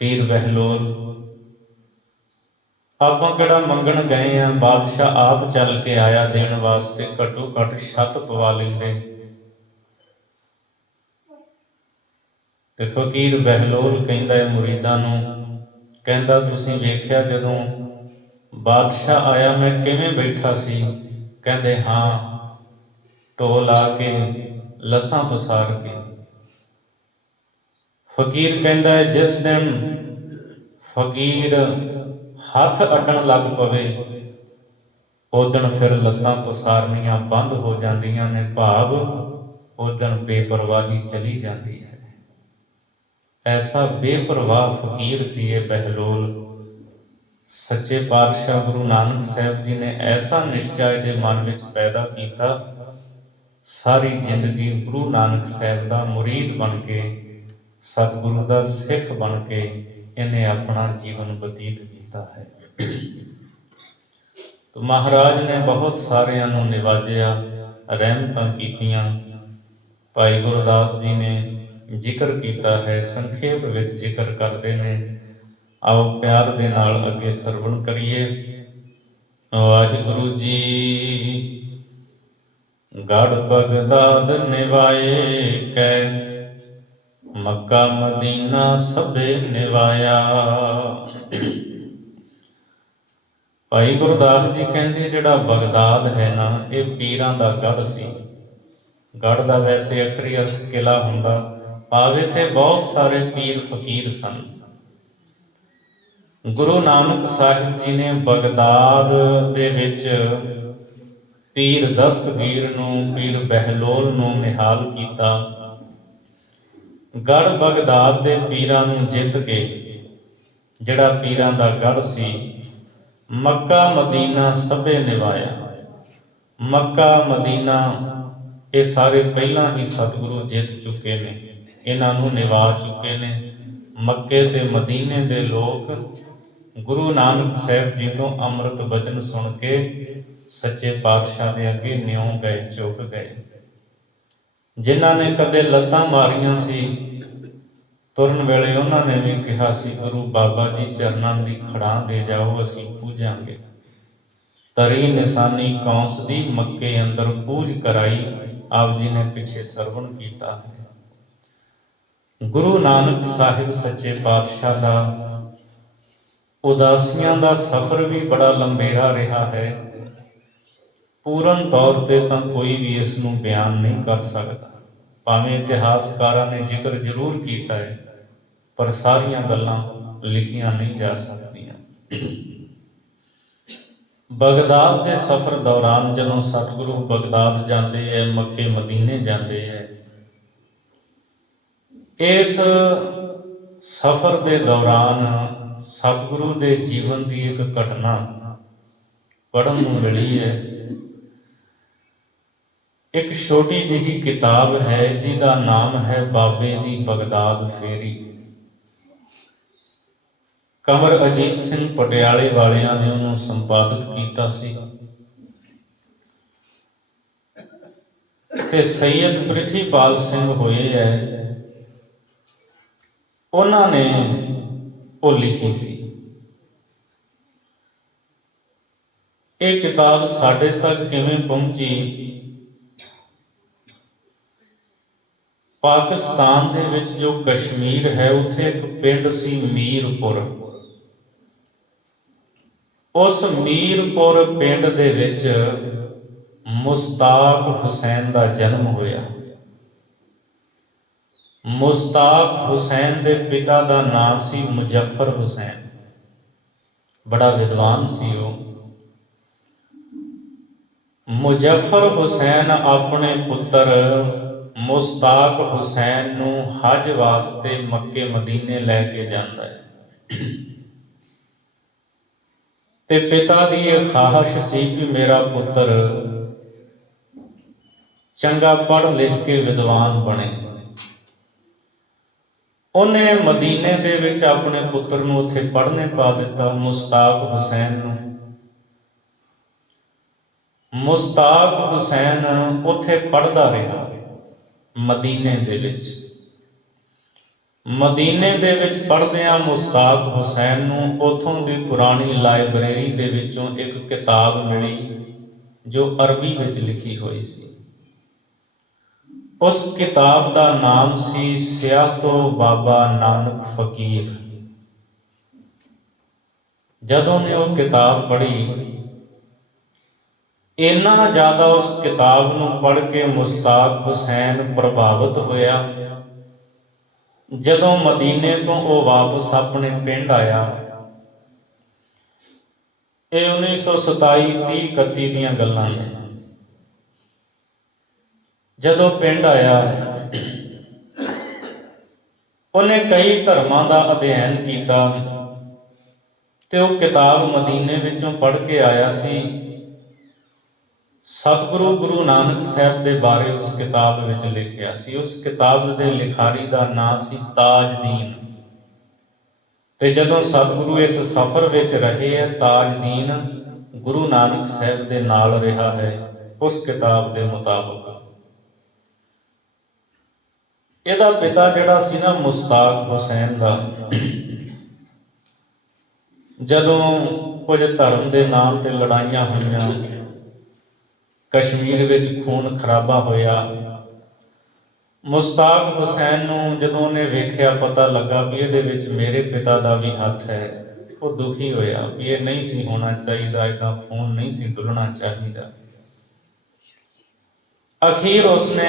ਪੀਰ ਬਹਿਲੋਲ, ਆਪਾਂ ਕਿਹੜਾ ਮੰਗਣ ਗਏ ਆ, ਬਾਦਸ਼ਾਹ ਆਪ ਚੱਲ ਕੇ ਆਇਆ ਦੇਣ ਵਾਸਤੇ, ਘੱਟੋ ਘੱਟ ਛੱਤ ਪਵਾ ਲੈਂਦੇ। ਤੇ ਫਕੀਰ ਬਹਿਲੋਲ ਕਹਿੰਦਾ ਹੈ ਮੁਰੀਦਾਂ ਨੂੰ, ਕਹਿੰਦਾ ਤੁਸੀਂ ਵੇਖਿਆ ਜਦੋਂ ਬਾਦਸ਼ਾਹ ਆਇਆ ਮੈਂ ਕਿਵੇਂ ਬੈਠਾ ਸੀ? ਕਹਿੰਦੇ ਹਾਂ, ਢੋਲ ਆ ਕੇ, ਲੱਤਾਂ ਪਸਾਰ ਕੇ। ਫਕੀਰ ਕਹਿੰਦਾ ਹੈ ਜਿਸ ਦਿਨ ਫਕੀਰ ਹੱਥ ਅੱਡਣ ਲੱਗ ਪਵੇ, ਉਦਣ ਫਿਰ ਲੱਤਾਂ ਪਸਾਰਨੀਆਂ ਬੰਦ ਹੋ ਜਾਂਦੀਆਂ ਨੇ, ਭਾਵ ਉਦਣ ਬੇਪਰਵਾਹੀ ਚਲੀ ਜਾਂਦੀ ਹੈ। ਐਸਾ ਬੇਪਰਵਾਹ ਫਕੀਰ ਸੀ ਇਹ ਬਹਿਲੋਲ। ਸੱਚੇ ਪਾਤਸ਼ਾਹ ਗੁਰੂ ਨਾਨਕ ਸਾਹਿਬ ਜੀ ਨੇ ਐਸਾ ਨਿਸ਼ਚਾ ਇਹਦੇ ਮਨ ਵਿੱਚ ਪੈਦਾ ਕੀਤਾ, ਸਾਰੀ ਜ਼ਿੰਦਗੀ ਗੁਰੂ ਨਾਨਕ ਸਾਹਿਬ ਦਾ ਮੁਰੀਦ ਬਣ ਕੇ, ਸਤਿਗੁਰੂ ਦਾ ਸਿੱਖ ਬਣ ਕੇ ਇਹਨੇ ਆਪਣਾ ਜੀਵਨ ਬਤੀਤ ਕੀਤਾ ਹੈ। तो महाराज ने बहुत सारिਆਂ ਨੂੰ ਨਿਵਾਜਿਆ, ਰਹਿਮਤਾਂ ਕੀਤੀਆਂ। ਭਾਈ ਗੁਰਦਾਸ ਜੀ ਨੇ ਜ਼ਿਕਰ ਕੀਤਾ ਹੈ, ਸੰਖੇਪ ਵਿੱਚ ਜ਼ਿਕਰ ਕਰਦੇ ਨੇ। ਆਓ ਪਿਆਰ ਦੇ ਨਾਲ ਅੱਗੇ ਸਰਵਣ ਕਰੀਏ। ਵਾਹਿਗੁਰੂ ਜੀ। ਗੜ ਬਗਦਾਦ ਨਿਵਾਏ ਕੈ, ਮੱਕਾ ਮਦੀਨਾ ਸਭੇ ਨਿਵਾਇਆ। ਭਾਈ ਗੁਰਦਾਸ ਜੀ ਕਹਿੰਦੇ ਜਿਹੜਾ ਬਗਦਾਦ ਹੈ ਨਾ, ਇਹ ਪੀਰਾਂ ਦਾ ਗੜ੍ਹ ਸੀ। ਗੜ੍ਹ ਦਾ ਵੈਸੇ ਅਖਰੀ ਅਰਥ ਕਿਲਾ ਹੁੰਦਾ, ਭਾਵ ਇੱਥੇ ਬਹੁਤ ਸਾਰੇ ਪੀਰ ਫਕੀਰ ਸਨ। ਗੁਰੂ ਨਾਨਕ ਸਾਹਿਬ ਜੀ ਨੇ ਬਗਦਾਦ ਦੇ ਵਿੱਚ ਪੀਰ ਦਸਤਗੀਰ ਨੂੰ, ਪੀਰ ਬਹਿਲੋਲ ਨੂੰ ਨਿਹਾਲ ਕੀਤਾ। ਗੜ੍ਹ ਬਗਦਾਦ ਦੇ ਪੀਰਾਂ ਨੂੰ ਜਿੱਤ ਕੇ, ਜਿਹੜਾ ਪੀਰਾਂ ਦਾ ਗੜ੍ਹ ਸੀ, ਮੱਕਾ ਮਦੀਨਾ ਸਭੇ ਨਿਵਾਇਆ। ਮੱਕਾ ਮਦੀਨਾ ਇਹ ਸਾਰੇ ਪਹਿਲਾਂ ਹੀ ਸਤਿਗੁਰੂ ਜਿੱਤ ਚੁੱਕੇ ਨੇ, ਇਹਨਾਂ ਨੂੰ ਨਿਵਾ ਚੁੱਕੇ ਨੇ। ਮੱਕੇ ਤੇ ਮਦੀਨੇ ਦੇ ਲੋਕ ਗੁਰੂ ਨਾਨਕ ਸਾਹਿਬ ਜੀ ਤੋਂ ਅੰਮ੍ਰਿਤ ਬਚਨ ਸੁਣ ਕੇ ਸੱਚੇ ਪਾਤਸ਼ਾਹ ਦੇ ਅੱਗੇ ਨਿਉ ਗਏ, ਝੁਕ ਗਏ। ਜਿਨ੍ਹਾਂ ਨੇ ਕਦੇ ਲੱਤਾਂ ਮਾਰੀਆਂ ਸੀ, ਤੁਰਨ ਵੇਲੇ ਉਹਨਾਂ ਨੇ ਵੀ ਕਿਹਾ ਸੀ, ਗੁਰੂ ਬਾਬਾ ਜੀ ਚਰਨਾਂ ਦੀ ਖੜਾਂ ਦੇ ਜਾਓ, ਅਸੀਂ ਪੂਜਾਂਗੇ। ਤਰੀ ਨਿਸ਼ਾਨੀ ਕੌਂਸ ਦੀ ਮੱਕੇ ਅੰਦਰ ਪੂਜ ਕਰਾਈ, ਆਪ ਜੀ ਨੇ ਪਿੱਛੇ ਸਰਵਣ ਕੀਤਾ ਹੈ। ਗੁਰੂ ਨਾਨਕ ਸਾਹਿਬ ਸੱਚੇ ਪਾਤਸ਼ਾਹ ਦਾ ਉਦਾਸੀਆਂ ਦਾ ਸਫ਼ਰ ਵੀ ਬੜਾ ਲੰਬੇਰਾ ਰਿਹਾ ਹੈ। ਪੂਰਨ ਤੌਰ ਤੇ ਤਾਂ ਕੋਈ ਵੀ ਇਸ ਨੂੰ ਬਿਆਨ ਨਹੀਂ ਕਰ ਸਕਦਾ, ਭਾਵੇਂ ਇਤਿਹਾਸਕਾਰਾਂ ਨੇ ਜ਼ਿਕਰ ਜ਼ਰੂਰ ਕੀਤਾ ਹੈ, ਪਰ ਸਾਰੀਆਂ ਗੱਲਾਂ ਲਿਖੀਆਂ ਨਹੀਂ ਜਾ ਸਕਦੀਆਂ। ਬਗਦਾਦ ਦੇ ਸਫ਼ਰ ਦੌਰਾਨ ਜਦੋਂ ਸਤਿਗੁਰੂ ਬਗਦਾਦ ਜਾਂਦੇ ਹੈ, ਮੱਕੇ ਮਦੀਨੇ ਜਾਂਦੇ ਹੈ, ਇਸ ਸਫ਼ਰ ਦੇ ਦੌਰਾਨ ਸਤਿਗੁਰੂ ਦੇ ਜੀਵਨ ਦੀ ਇੱਕ ਘਟਨਾ ਪੜ੍ਹਨ ਨੂੰ ਮਿਲੀ ਹੈ। ਇੱਕ ਛੋਟੀ ਜਿਹੀ ਕਿਤਾਬ ਹੈ ਜਿਹਦਾ ਨਾਮ ਹੈ ਬਾਬੇ ਦੀ ਬਗਦਾਦ ਫੇਰੀ। ਕੰਵਰ ਅਜੀਤ ਸਿੰਘ ਪਟਿਆਲੇ ਵਾਲਿਆਂ ਨੇ ਉਹਨੂੰ ਸੰਪਾਦਿਤ ਕੀਤਾ ਸੀ ਤੇ ਸੈਯਦ ਪ੍ਰਿਥੀਪਾਲ ਸਿੰਘ ਹੋਏ ਹੈ, ਉਹਨਾਂ ਨੇ ਉਹ ਲਿਖੀ ਸੀ। ਇਹ ਕਿਤਾਬ ਸਾਡੇ ਤੱਕ ਕਿਵੇਂ ਪਹੁੰਚੀ? ਪਾਕਿਸਤਾਨ ਦੇ ਵਿੱਚ ਜੋ ਕਸ਼ਮੀਰ ਹੈ, ਉੱਥੇ ਇੱਕ ਪਿੰਡ ਸੀ ਮੀਰਪੁਰ। ਉਸ ਮੀਰਪੁਰ ਪਿੰਡ ਦੇ ਵਿੱਚ ਮੁਸਤਾਕ ਹੁਸੈਨ ਦਾ ਜਨਮ ਹੋਇਆ। ਮੁਸਤਾਕ ਹੁਸੈਨ ਦੇ ਪਿਤਾ ਦਾ ਨਾਮ ਸੀ ਮੁਜ਼ੱਫਰ ਹੁਸੈਨ, ਬੜਾ ਵਿਦਵਾਨ ਸੀ ਉਹ। ਮੁਜ਼ੱਫਰ ਹੁਸੈਨ ਆਪਣੇ ਪੁੱਤਰ ਮੁਸਤਾਕ ਹੁਸੈਨ ਨੂੰ ਹਜ ਵਾਸਤੇ ਮੱਕੇ ਮਦੀਨੇ ਲੈ ਕੇ ਜਾਂਦਾ ਹੈ ਤੇ ਪਿਤਾ ਦੀ ਇਹ ਖਾਹਿਸ਼ ਸੀ ਕਿ ਮੇਰਾ ਪੁੱਤਰ ਚੰਗਾ ਪੜ੍ਹ ਲਿਖ ਕੇ ਵਿਦਵਾਨ ਬਣੇ। ਉਹਨੇ ਮਦੀਨੇ ਦੇ ਵਿੱਚ ਆਪਣੇ ਪੁੱਤਰ ਨੂੰ ਉੱਥੇ ਪੜ੍ਹਨੇ ਪਾ ਦਿੱਤਾ, ਮੁਸ਼ਤਾਕ ਹੁਸੈਨ ਨੂੰ। ਮੁਸ਼ਤਾਕ ਹੁਸੈਨ ਉੱਥੇ ਪੜ੍ਹਦਾ ਰਿਹਾ ਮਦੀਨੇ ਦੇ ਵਿੱਚ। ਮਦੀਨੇ ਦੇ ਵਿੱਚ ਪੜ੍ਹਦਿਆਂ ਮੁਸ਼ਤਾਕ ਹੁਸੈਨ ਨੂੰ ਉੱਥੋਂ ਦੀ ਪੁਰਾਣੀ ਲਾਇਬ੍ਰੇਰੀ ਦੇ ਵਿੱਚੋਂ ਇੱਕ ਕਿਤਾਬ ਮਿਲੀ ਜੋ ਅਰਬੀ ਵਿੱਚ ਲਿਖੀ ਹੋਈ ਸੀ। ਉਸ ਕਿਤਾਬ ਦਾ ਨਾਮ ਸੀ ਸਿਆਤੋ ਬਾਬਾ ਨਾਨਕ ਫਕੀਰ। ਜਦੋਂ ਨੇ ਉਹ ਕਿਤਾਬ ਪੜ੍ਹੀ, ਇੰਨਾ ਜ਼ਿਆਦਾ ਉਸ ਕਿਤਾਬ ਨੂੰ ਪੜ੍ਹ ਕੇ ਮੁਸ਼ਤਾਕ ਹੁਸੈਨ ਪ੍ਰਭਾਵਿਤ ਹੋਇਆ। ਜਦੋਂ ਮਦੀਨੇ ਤੋਂ ਉਹ ਵਾਪਸ ਆਪਣੇ ਪਿੰਡ ਆਇਆ, ਇਹ 1927, 30, 31 ਦੀਆਂ ਗੱਲਾਂ ਨੇ। ਜਦੋਂ ਪਿੰਡ ਆਇਆ, ਉਹਨੇ ਕਈ ਧਰਮਾਂ ਦਾ ਅਧਿਐਨ ਕੀਤਾ ਤੇ ਉਹ ਕਿਤਾਬ ਮਦੀਨੇ ਵਿੱਚੋਂ ਪੜ੍ਹ ਕੇ ਆਇਆ ਸੀ। ਸਤਿਗੁਰੂ ਗੁਰੂ ਨਾਨਕ ਸਾਹਿਬ ਦੇ ਬਾਰੇ ਉਸ ਕਿਤਾਬ ਵਿੱਚ ਲਿਖਿਆ ਸੀ। ਉਸ ਕਿਤਾਬ ਦੇ ਲਿਖਾਰੀ ਦਾ ਨਾਂ ਸੀ ਤਾਜਦੀਨ। ਤੇ ਜਦੋਂ ਸਤਿਗੁਰੂ ਇਸ ਸਫ਼ਰ ਵਿੱਚ ਰਹੇ ਹੈ, ਤਾਜਦੀਨ ਗੁਰੂ ਨਾਨਕ ਸਾਹਿਬ ਦੇ ਨਾਲ ਰਿਹਾ ਹੈ ਉਸ ਕਿਤਾਬ ਦੇ ਮੁਤਾਬਕ। ਇਹਦਾ ਪਿਤਾ ਜਿਹੜਾ ਸੀ ਨਾ ਮੁਸ਼ਤਾਕ ਹੁਸੈਨ ਦਾ, ਜਦੋਂ ਕੁਝ ਧਰਮ ਦੇ ਨਾਮ ਤੇ ਲੜਾਈਆਂ ਹੋਈਆਂ, ਕਸ਼ਮੀਰ ਵਿੱਚ ਖੂਨ ਖਰਾਬਾ ਹੋਇਆ, ਮੁਸ਼ਤਾਕ ਹੁਸੈਨ ਨੂੰ ਜਦੋਂ ਉਹਨੇ ਵੇਖਿਆ, ਪਤਾ ਲੱਗਾ ਵੀ ਇਹਦੇ ਵਿੱਚ ਮੇਰੇ ਪਿਤਾ ਦਾ ਵੀ ਹੱਥ ਹੈ, ਉਹ ਦੁਖੀ ਹੋਇਆ ਵੀ ਇਹ ਨਹੀਂ ਸੀ ਹੋਣਾ ਚਾਹੀਦਾ, ਇਹਦਾ ਖੂਨ ਨਹੀਂ ਸੀ ਡੁੱਲਣਾ ਚਾਹੀਦਾ। ਅਖੀਰ ਉਸਨੇ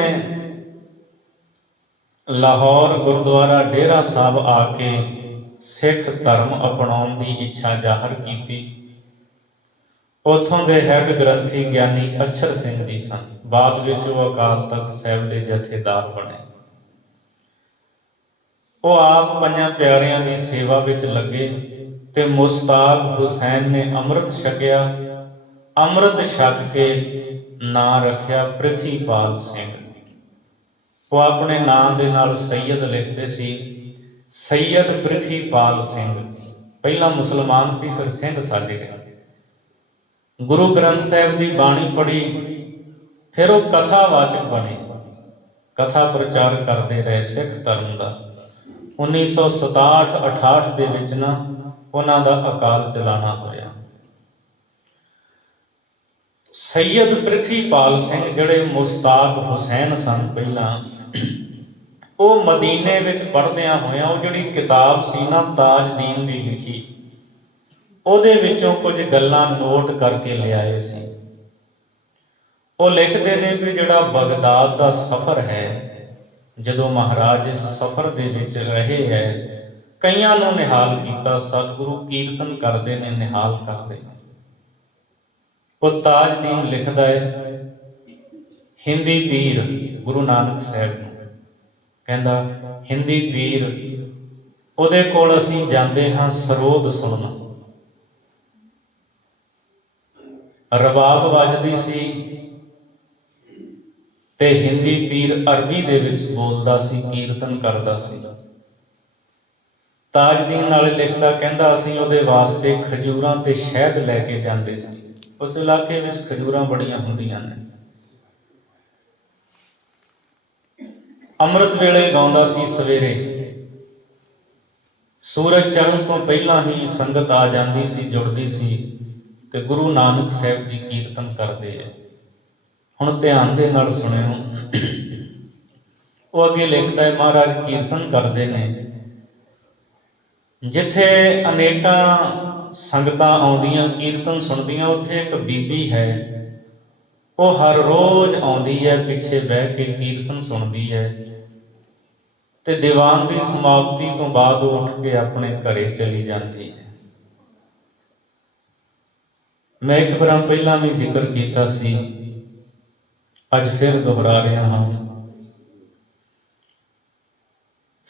ਲਾਹੌਰ ਗੁਰਦੁਆਰਾ ਡੇਰਾ ਸਾਹਿਬ ਆ ਕੇ ਸਿੱਖ ਧਰਮ ਅਪਣਾਉਣ ਦੀ ਇੱਛਾ ਜ਼ਾਹਰ ਕੀਤੀ। ਉੱਥੋਂ ਦੇ ਹੈੱਡ ਗ੍ਰੰਥੀ ਗਿਆਨੀ ਅਛਰ ਸਿੰਘ ਜੀ ਸਨ। ਬਾਅਦ ਵਿੱਚ ਉਹ ਅਕਾਲ ਤਖਤ ਸਾਹਿਬ ਦੇ ਜਥੇਦਾਰ ਬਣੇ। ਉਹ ਆਪ ਪੰਜਾਂ ਪਿਆਰਿਆਂ ਦੀ ਸੇਵਾ ਵਿੱਚ ਲੱਗੇ ਤੇ ਮੁਸ਼ਤਾਕ ਹੁਸੈਨ ਨੇ ਅੰਮ੍ਰਿਤ ਛਕਿਆ। ਅੰਮ੍ਰਿਤ ਛਕ ਕੇ ਨਾਂ ਰੱਖਿਆ ਪ੍ਰਿਥੀਪਾਲ ਸਿੰਘ। ਉਹ ਆਪਣੇ ਨਾਂ ਦੇ ਨਾਲ ਸੈਯਦ ਲਿਖਦੇ ਸੀ, ਸੈਯਦ ਪ੍ਰਿਥੀਪਾਲ ਸਿੰਘ। ਪਹਿਲਾਂ ਮੁਸਲਮਾਨ ਸੀ, ਫਿਰ ਸਿੰਘ ਸਾਡੇ ਦੇ। ਗੁਰੂ ਗ੍ਰੰਥ ਸਾਹਿਬ ਦੀ ਬਾਣੀ ਪੜ੍ਹੀ, ਫਿਰ ਉਹ ਕਥਾਵਾਚਕ ਬਣੇ, ਕਥਾ ਪ੍ਰਚਾਰ ਕਰਦੇ ਰਹੇ ਸਿੱਖ ਧਰਮ ਦਾ। 1967-68 ਦੇ ਵਿੱਚ ਨਾ ਉਹਨਾਂ ਦਾ ਅਕਾਲ ਚਲਾਣਾ ਹੋਇਆ। ਸੈਯਦ ਪ੍ਰਿਥੀਪਾਲ ਸਿੰਘ ਜਿਹੜੇ ਮੁਸ਼ਤਾਕ ਹੁਸੈਨ ਸਨ ਪਹਿਲਾਂ, ਉਹ ਮਦੀਨੇ ਵਿੱਚ ਪੜ੍ਹਦਿਆਂ ਹੋਇਆਂ ਉਹ ਜਿਹੜੀ ਕਿਤਾਬ ਸੀ ਨਾ ਤਾਜਦੀਨ ਦੀ ਲਿਖੀ, ਉਹਦੇ ਵਿੱਚੋਂ ਕੁਝ ਗੱਲਾਂ ਨੋਟ ਕਰਕੇ ਲਿਆਏ ਸੀ। ਉਹ ਲਿਖਦੇ ਨੇ ਵੀ ਜਿਹੜਾ ਬਗਦਾਦ ਦਾ ਸਫ਼ਰ ਹੈ, ਜਦੋਂ ਮਹਾਰਾਜ ਇਸ ਸਫ਼ਰ ਦੇ ਵਿੱਚ ਰਹੇ ਹੈ, ਕਈਆਂ ਨੂੰ ਨਿਹਾਲ ਕੀਤਾ। ਸਤਿਗੁਰੂ ਕੀਰਤਨ ਕਰਦੇ ਨੇ, ਨਿਹਾਲ ਕਰਦੇ ਨੇ। ਉਹ ਤਾਜਦੀਨ ਲਿਖਦਾ ਹੈ, ਹਿੰਦੀ ਪੀਰ ਗੁਰੂ ਨਾਨਕ ਸਾਹਿਬ ਨੂੰ ਕਹਿੰਦਾ, ਹਿੰਦੀ ਪੀਰ ਉਹਦੇ ਕੋਲ ਅਸੀਂ ਜਾਂਦੇ ਹਾਂ ਸਰੋਦ ਸੁਣਨ। ਰਬਾਬ ਵੱਜਦੀ ਸੀ ਤੇ ਹਿੰਦੀ ਪੀਰ ਅਰਬੀ ਦੇ ਵਿੱਚ ਬੋਲਦਾ ਸੀ, ਕੀਰਤਨ ਕਰਦਾ ਸੀ। ਤਾਜਦੀਨ ਨਾਲ ਲਿਖਦਾ, ਕਹਿੰਦਾ ਅਸੀਂ ਉਹਦੇ ਵਾਸਤੇ ਖਜੂਰਾਂ ਤੇ ਸ਼ਹਿਦ ਲੈ ਕੇ ਜਾਂਦੇ ਸੀ। ਉਸ ਇਲਾਕੇ ਵਿੱਚ ਖਜੂਰਾਂ ਬੜੀਆਂ ਹੁੰਦੀਆਂ ਨੇ। ਅੰਮ੍ਰਿਤ ਵੇਲੇ ਗਾਉਂਦਾ ਸੀ ਸਵੇਰੇ, ਸੂਰਜ ਚੜ੍ਹਨ ਤੋਂ ਪਹਿਲਾਂ ਹੀ ਸੰਗਤ ਆ ਜਾਂਦੀ ਸੀ, ਜੁੜਦੀ ਸੀ ਤੇ ਗੁਰੂ ਨਾਨਕ ਸਾਹਿਬ ਜੀ ਕੀਰਤਨ ਕਰਦੇ ਹੈ। ਹੁਣ ਧਿਆਨ ਦੇ ਨਾਲ ਸੁਣਿਓ। ਉਹ ਅੱਗੇ ਲਿਖਦਾ ਹੈ, ਮਹਾਰਾਜ ਕੀਰਤਨ ਕਰਦੇ ਨੇ, ਜਿੱਥੇ ਅਨੇਕਾਂ ਸੰਗਤਾਂ ਆਉਂਦੀਆਂ ਕੀਰਤਨ ਸੁਣਦੀਆਂ, ਉੱਥੇ ਇੱਕ ਬੀਬੀ ਹੈ, ਉਹ ਹਰ ਰੋਜ਼ ਆਉਂਦੀ ਹੈ, ਪਿੱਛੇ ਬਹਿ ਕੇ ਕੀਰਤਨ ਸੁਣਦੀ ਹੈ ਤੇ ਦੀਵਾਨ ਦੀ ਸਮਾਪਤੀ ਤੋਂ ਬਾਅਦ ਉਹ ਉੱਠ ਕੇ ਆਪਣੇ ਘਰੇ ਚਲੀ ਜਾਂਦੀ ਹੈ। ਮੈਂ ਇੱਕ ਵਾਰ ਪਹਿਲਾਂ ਵੀ ਜ਼ਿਕਰ ਕੀਤਾ ਸੀ, ਅੱਜ ਫਿਰ ਦੁਹਰਾ ਰਿਹਾ ਹਾਂ।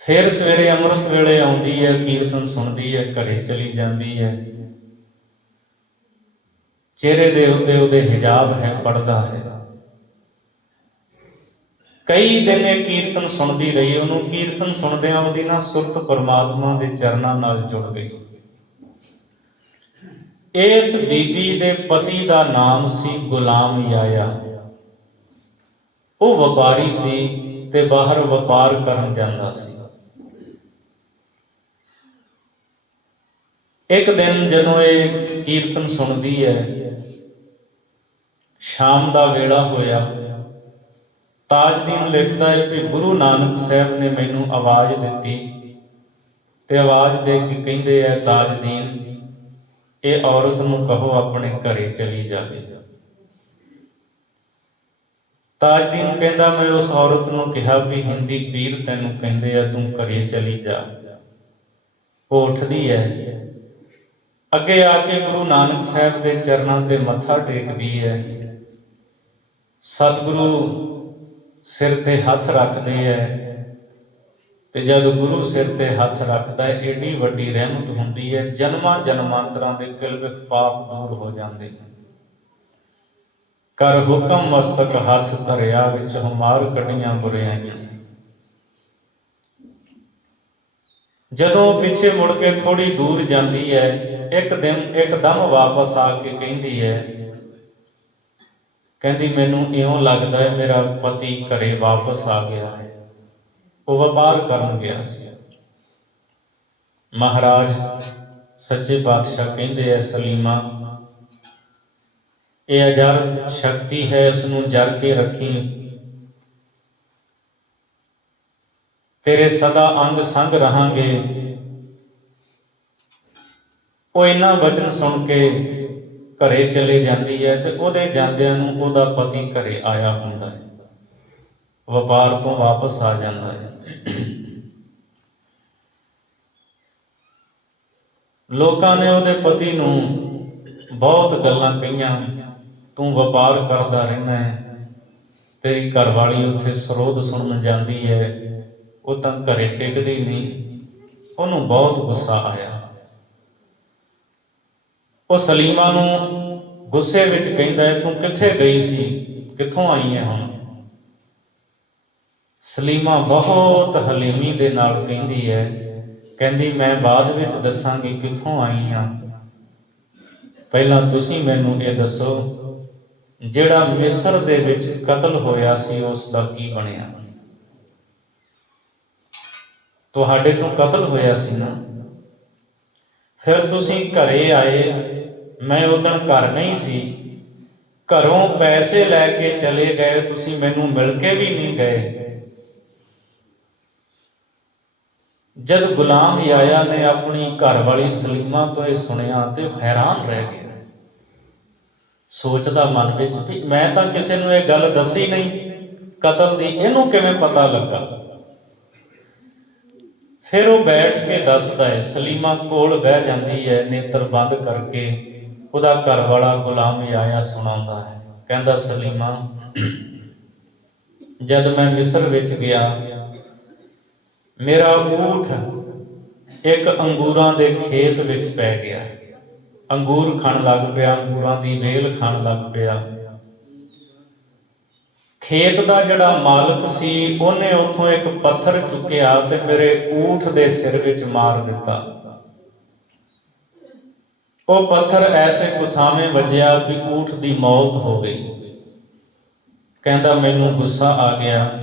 ਫਿਰ ਸਵੇਰੇ ਅੰਮ੍ਰਿਤ ਵੇਲੇ ਆਉਂਦੀ ਹੈ, ਕੀਰਤਨ ਸੁਣਦੀ ਹੈ, ਘਰੇ ਚਲੀ ਜਾਂਦੀ ਹੈ। ਚਿਹਰੇ ਦੇ ਉੱਤੇ ਉਹਦੇ ਹਿਜਾਬ ਹੈ, ਪਰਦਾ ਹੈ। ਕਈ ਦਿਨ ਇਹ ਕੀਰਤਨ ਸੁਣਦੀ ਰਹੀ। ਉਹਨੂੰ ਕੀਰਤਨ ਸੁਣਦਿਆਂ ਉਹਦੀ ਨਾ ਸੁਰਤ ਪਰਮਾਤਮਾ ਦੇ ਚਰਨਾਂ ਨਾਲ ਜੁੜ ਗਈ। ਇਸ ਬੀਬੀ ਦੇ ਪਤੀ ਦਾ ਨਾਮ ਸੀ ਗੁਲਾਮ ਯਾਇਆ। ਉਹ ਵਪਾਰੀ ਸੀ ਤੇ ਬਾਹਰ ਵਪਾਰ ਕਰਨ ਜਾਂਦਾ ਸੀ। ਇੱਕ ਦਿਨ ਜਦੋਂ ਇਹ ਕੀਰਤਨ ਸੁਣਦੀ ਹੈ, ਸ਼ਾਮ ਦਾ ਵੇਲਾ ਹੋਇਆ। ਤਾਜਦੀਨ ਲਿਖਦਾ ਹੈ ਕਿ ਗੁਰੂ ਨਾਨਕ ਸਾਹਿਬ ਨੇ ਮੈਨੂੰ ਆਵਾਜ਼ ਦਿੱਤੀ ਤੇ ਆਵਾਜ਼ ਦੇ ਕੇ ਕਹਿੰਦੇ ਹੈ, ਤਾਜਦੀਨ ਇਹ ਔਰਤ ਨੂੰ ਕਹੋ ਆਪਣੇ ਘਰੇ ਚਲੀ ਜਾਵੇ। ਤਾਜਦੀਨ ਕਹਿੰਦਾ, ਮੈਂ ਉਸ ਔਰਤ ਨੂੰ ਕਿਹਾ ਵੀ ਹਿੰਦੀ ਪੀਰ ਤੈਨੂੰ ਕਹਿੰਦੇ ਆ, ਤੂੰ ਘਰੇ ਚਲੀ ਜਾ। ਉਹ ਉੱਠਦੀ ਹੈ, ਅੱਗੇ ਆ ਕੇ ਗੁਰੂ ਨਾਨਕ ਸਾਹਿਬ ਦੇ ਚਰਨਾਂ ਤੇ ਮੱਥਾ ਟੇਕਦੀ ਹੈ। ਸਤਿਗੁਰੂ ਸਿਰ ਤੇ ਹੱਥ ਰੱਖਦੇ ਹੈ ਤੇ ਜਦ ਗੁਰੂ ਸਿਰ ਤੇ ਹੱਥ ਰੱਖਦਾ ਹੈ, ਏਡੀ ਵੱਡੀ ਰਹਿਮਤ ਹੁੰਦੀ ਹੈ, ਜਨਮਾਂ ਜਨਮਾਂਤਰਾਂ ਦੇ ਕਿਲਬਿਖ ਪਾਪ ਦੂਰ ਹੋ ਜਾਂਦੇ ਨੇ। ਕਰ ਹੁਕਮ ਮਸਤਕ ਹੱਥ ਧਰਿਆ, ਵਿੱਚ ਹਮਾਰ ਕੱਢੀਆਂ ਬੁਰਿਆਈਆਂ। ਜਦੋਂ ਪਿੱਛੇ ਮੁੜ ਕੇ ਥੋੜੀ ਦੂਰ ਜਾਂਦੀ ਹੈ, ਇੱਕਦਮ ਵਾਪਸ ਆ ਕੇ ਕਹਿੰਦੀ ਹੈ, ਕਹਿੰਦੀ ਮੈਨੂੰ ਇਉਂ ਲੱਗਦਾ ਹੈ ਮੇਰਾ ਪਤੀ ਘਰੇ ਵਾਪਸ ਆ ਗਿਆ ਹੈ। ਉਹ ਵਪਾਰ ਕਰਨ ਗਿਆ ਸੀ। ਮਹਾਰਾਜ ਸੱਚੇ ਪਾਤਸ਼ਾਹ ਕਹਿੰਦੇ ਐ, ਸਲੀਮਾ ਇਹ ਅਜਰ ਸ਼ਕਤੀ ਹੈ, ਇਸ ਨੂੰ ਜਰ ਕੇ ਰੱਖੀ। ਤੇਰੇ ਸਦਾ ਅੰਗ ਸੰਗ ਰਹਾਂਗੇ। ਉਹ ਇਹਨਾਂ ਬਚਨ ਸੁਣ ਕੇ ਘਰੇ ਚਲੇ ਜਾਂਦੀ ਹੈ ਤੇ ਉਹਦੇ ਜਾਂਦਿਆਂ ਨੂੰ ਉਹਦਾ ਪਤੀ ਘਰੇ ਆਇਆ ਹੁੰਦਾ ਹੈ, ਵਪਾਰ ਤੋਂ ਵਾਪਸ ਆ ਜਾਂਦਾ ਹੈ। ਲੋਕਾਂ ਨੇ ਉਹਦੇ ਪਤੀ ਨੂੰ ਬਹੁਤ ਗੱਲਾਂ ਕਹੀਆਂ, ਤੂੰ ਵਪਾਰ ਕਰਦਾ ਰਹਿਣਾ ਹੈ, ਤੇਰੀ ਘਰਵਾਲੀ ਉੱਥੇ ਸਰੋਧ ਸੁਣਨ ਜਾਂਦੀ ਹੈ, ਉਹ ਤਾਂ ਘਰੇ ਟਿਕਦੀ ਨਹੀਂ। ਉਹਨੂੰ ਬਹੁਤ ਗੁੱਸਾ ਆਇਆ। ਉਹ ਸਲੀਮਾ ਨੂੰ ਗੁੱਸੇ ਵਿੱਚ ਕਹਿੰਦਾ ਹੈ, ਤੂੰ ਕਿੱਥੇ ਗਈ ਸੀ, ਕਿੱਥੋਂ ਆਈ ਹੈ ਹੁਣ? ਸਲੀਮਾ ਬਹੁਤ ਹਲੀਮੀ ਦੇ ਨਾਲ ਕਹਿੰਦੀ ਹੈ, ਕਹਿੰਦੀ ਮੈਂ ਬਾਅਦ ਵਿੱਚ ਦੱਸਾਂਗੀ ਕਿੱਥੋਂ ਆਈ ਹਾਂ, ਪਹਿਲਾਂ ਤੁਸੀਂ ਮੈਨੂੰ ਇਹ ਦੱਸੋ, ਜਿਹੜਾ ਮਿਸਰ ਦੇ ਵਿੱਚ ਕਤਲ ਹੋਇਆ ਸੀ ਉਸ ਦਾ ਕੀ ਬਣਿਆ? ਤੁਹਾਡੇ ਤੋਂ ਕਤਲ ਹੋਇਆ ਸੀ ਨਾ, ਫਿਰ ਤੁਸੀਂ ਘਰੇ ਆਏ, ਮੈਂ ਉਦੋਂ ਘਰ ਨਹੀਂ ਸੀ, ਘਰੋਂ ਪੈਸੇ ਲੈ ਕੇ ਚਲੇ ਗਏ, ਤੁਸੀਂ ਮੈਨੂੰ ਮਿਲ ਕੇ ਵੀ ਨਹੀਂ ਗਏ। ਜਦ ਗੁਲਾਮ ਯਾਇਆ ਨੇ ਆਪਣੀ ਘਰਵਾਲੀ ਸਲੀਮਾ ਤੋਂ ਇਹ ਸੁਣਿਆ ਤੇ ਹੈਰਾਨ ਰਹਿ ਗਿਆ। ਸੋਚਦਾ ਮਨ ਵਿੱਚ ਵੀ ਮੈਂ ਤਾਂ ਕਿਸੇ ਨੂੰ ਇਹ ਗੱਲ ਦੱਸੀ ਨਹੀਂ ਕਤਲ ਦੀ, ਇਹਨੂੰ ਕਿਵੇਂ ਪਤਾ ਲੱਗਾ? ਫਿਰ ਉਹ ਬੈਠ ਕੇ ਦੱਸਦਾ ਹੈ। ਸਲੀਮਾ ਕੋਲ ਬਹਿ ਜਾਂਦੀ ਹੈ, ਨੇਤਰ ਬੰਦ ਕਰਕੇ। ਉਹਦਾ ਘਰ ਵਾਲਾ ਗੁਲਾਮ ਯਾਇਆ ਸੁਣਾਉਂਦਾ ਹੈ, ਕਹਿੰਦਾ ਸਲੀਮਾ ਜਦ ਮੈਂ ਮਿਸਰ ਵਿੱਚ ਗਿਆ, ਮੇਰਾ ਊਠ ਇੱਕ ਅੰਗੂਰਾਂ ਦੇ ਖੇਤ ਵਿੱਚ ਪੈ ਗਿਆ, ਅੰਗੂਰ ਖਾਣ ਲੱਗ ਪਿਆ, ਅੰਗੂਰਾਂ ਦੀ ਵੇਲ ਖਾਣ ਲੱਗ ਪਿਆ। ਖੇਤ ਦਾ ਜਿਹੜਾ ਮਾਲਕ ਸੀ, ਉਹਨੇ ਉੱਥੋਂ ਇੱਕ ਪੱਥਰ ਚੁੱਕਿਆ ਤੇ ਮੇਰੇ ਊਠ ਦੇ ਸਿਰ ਵਿੱਚ ਮਾਰ ਦਿੱਤਾ। ਉਹ ਪੱਥਰ ਐਸੇ ਕੁਥਾਵੇਂ ਵੱਜਿਆ ਕਿ ਊਠ ਦੀ ਮੌਤ ਹੋ ਗਈ। ਕਹਿੰਦਾ ਮੈਨੂੰ ਗੁੱਸਾ ਆ ਗਿਆ,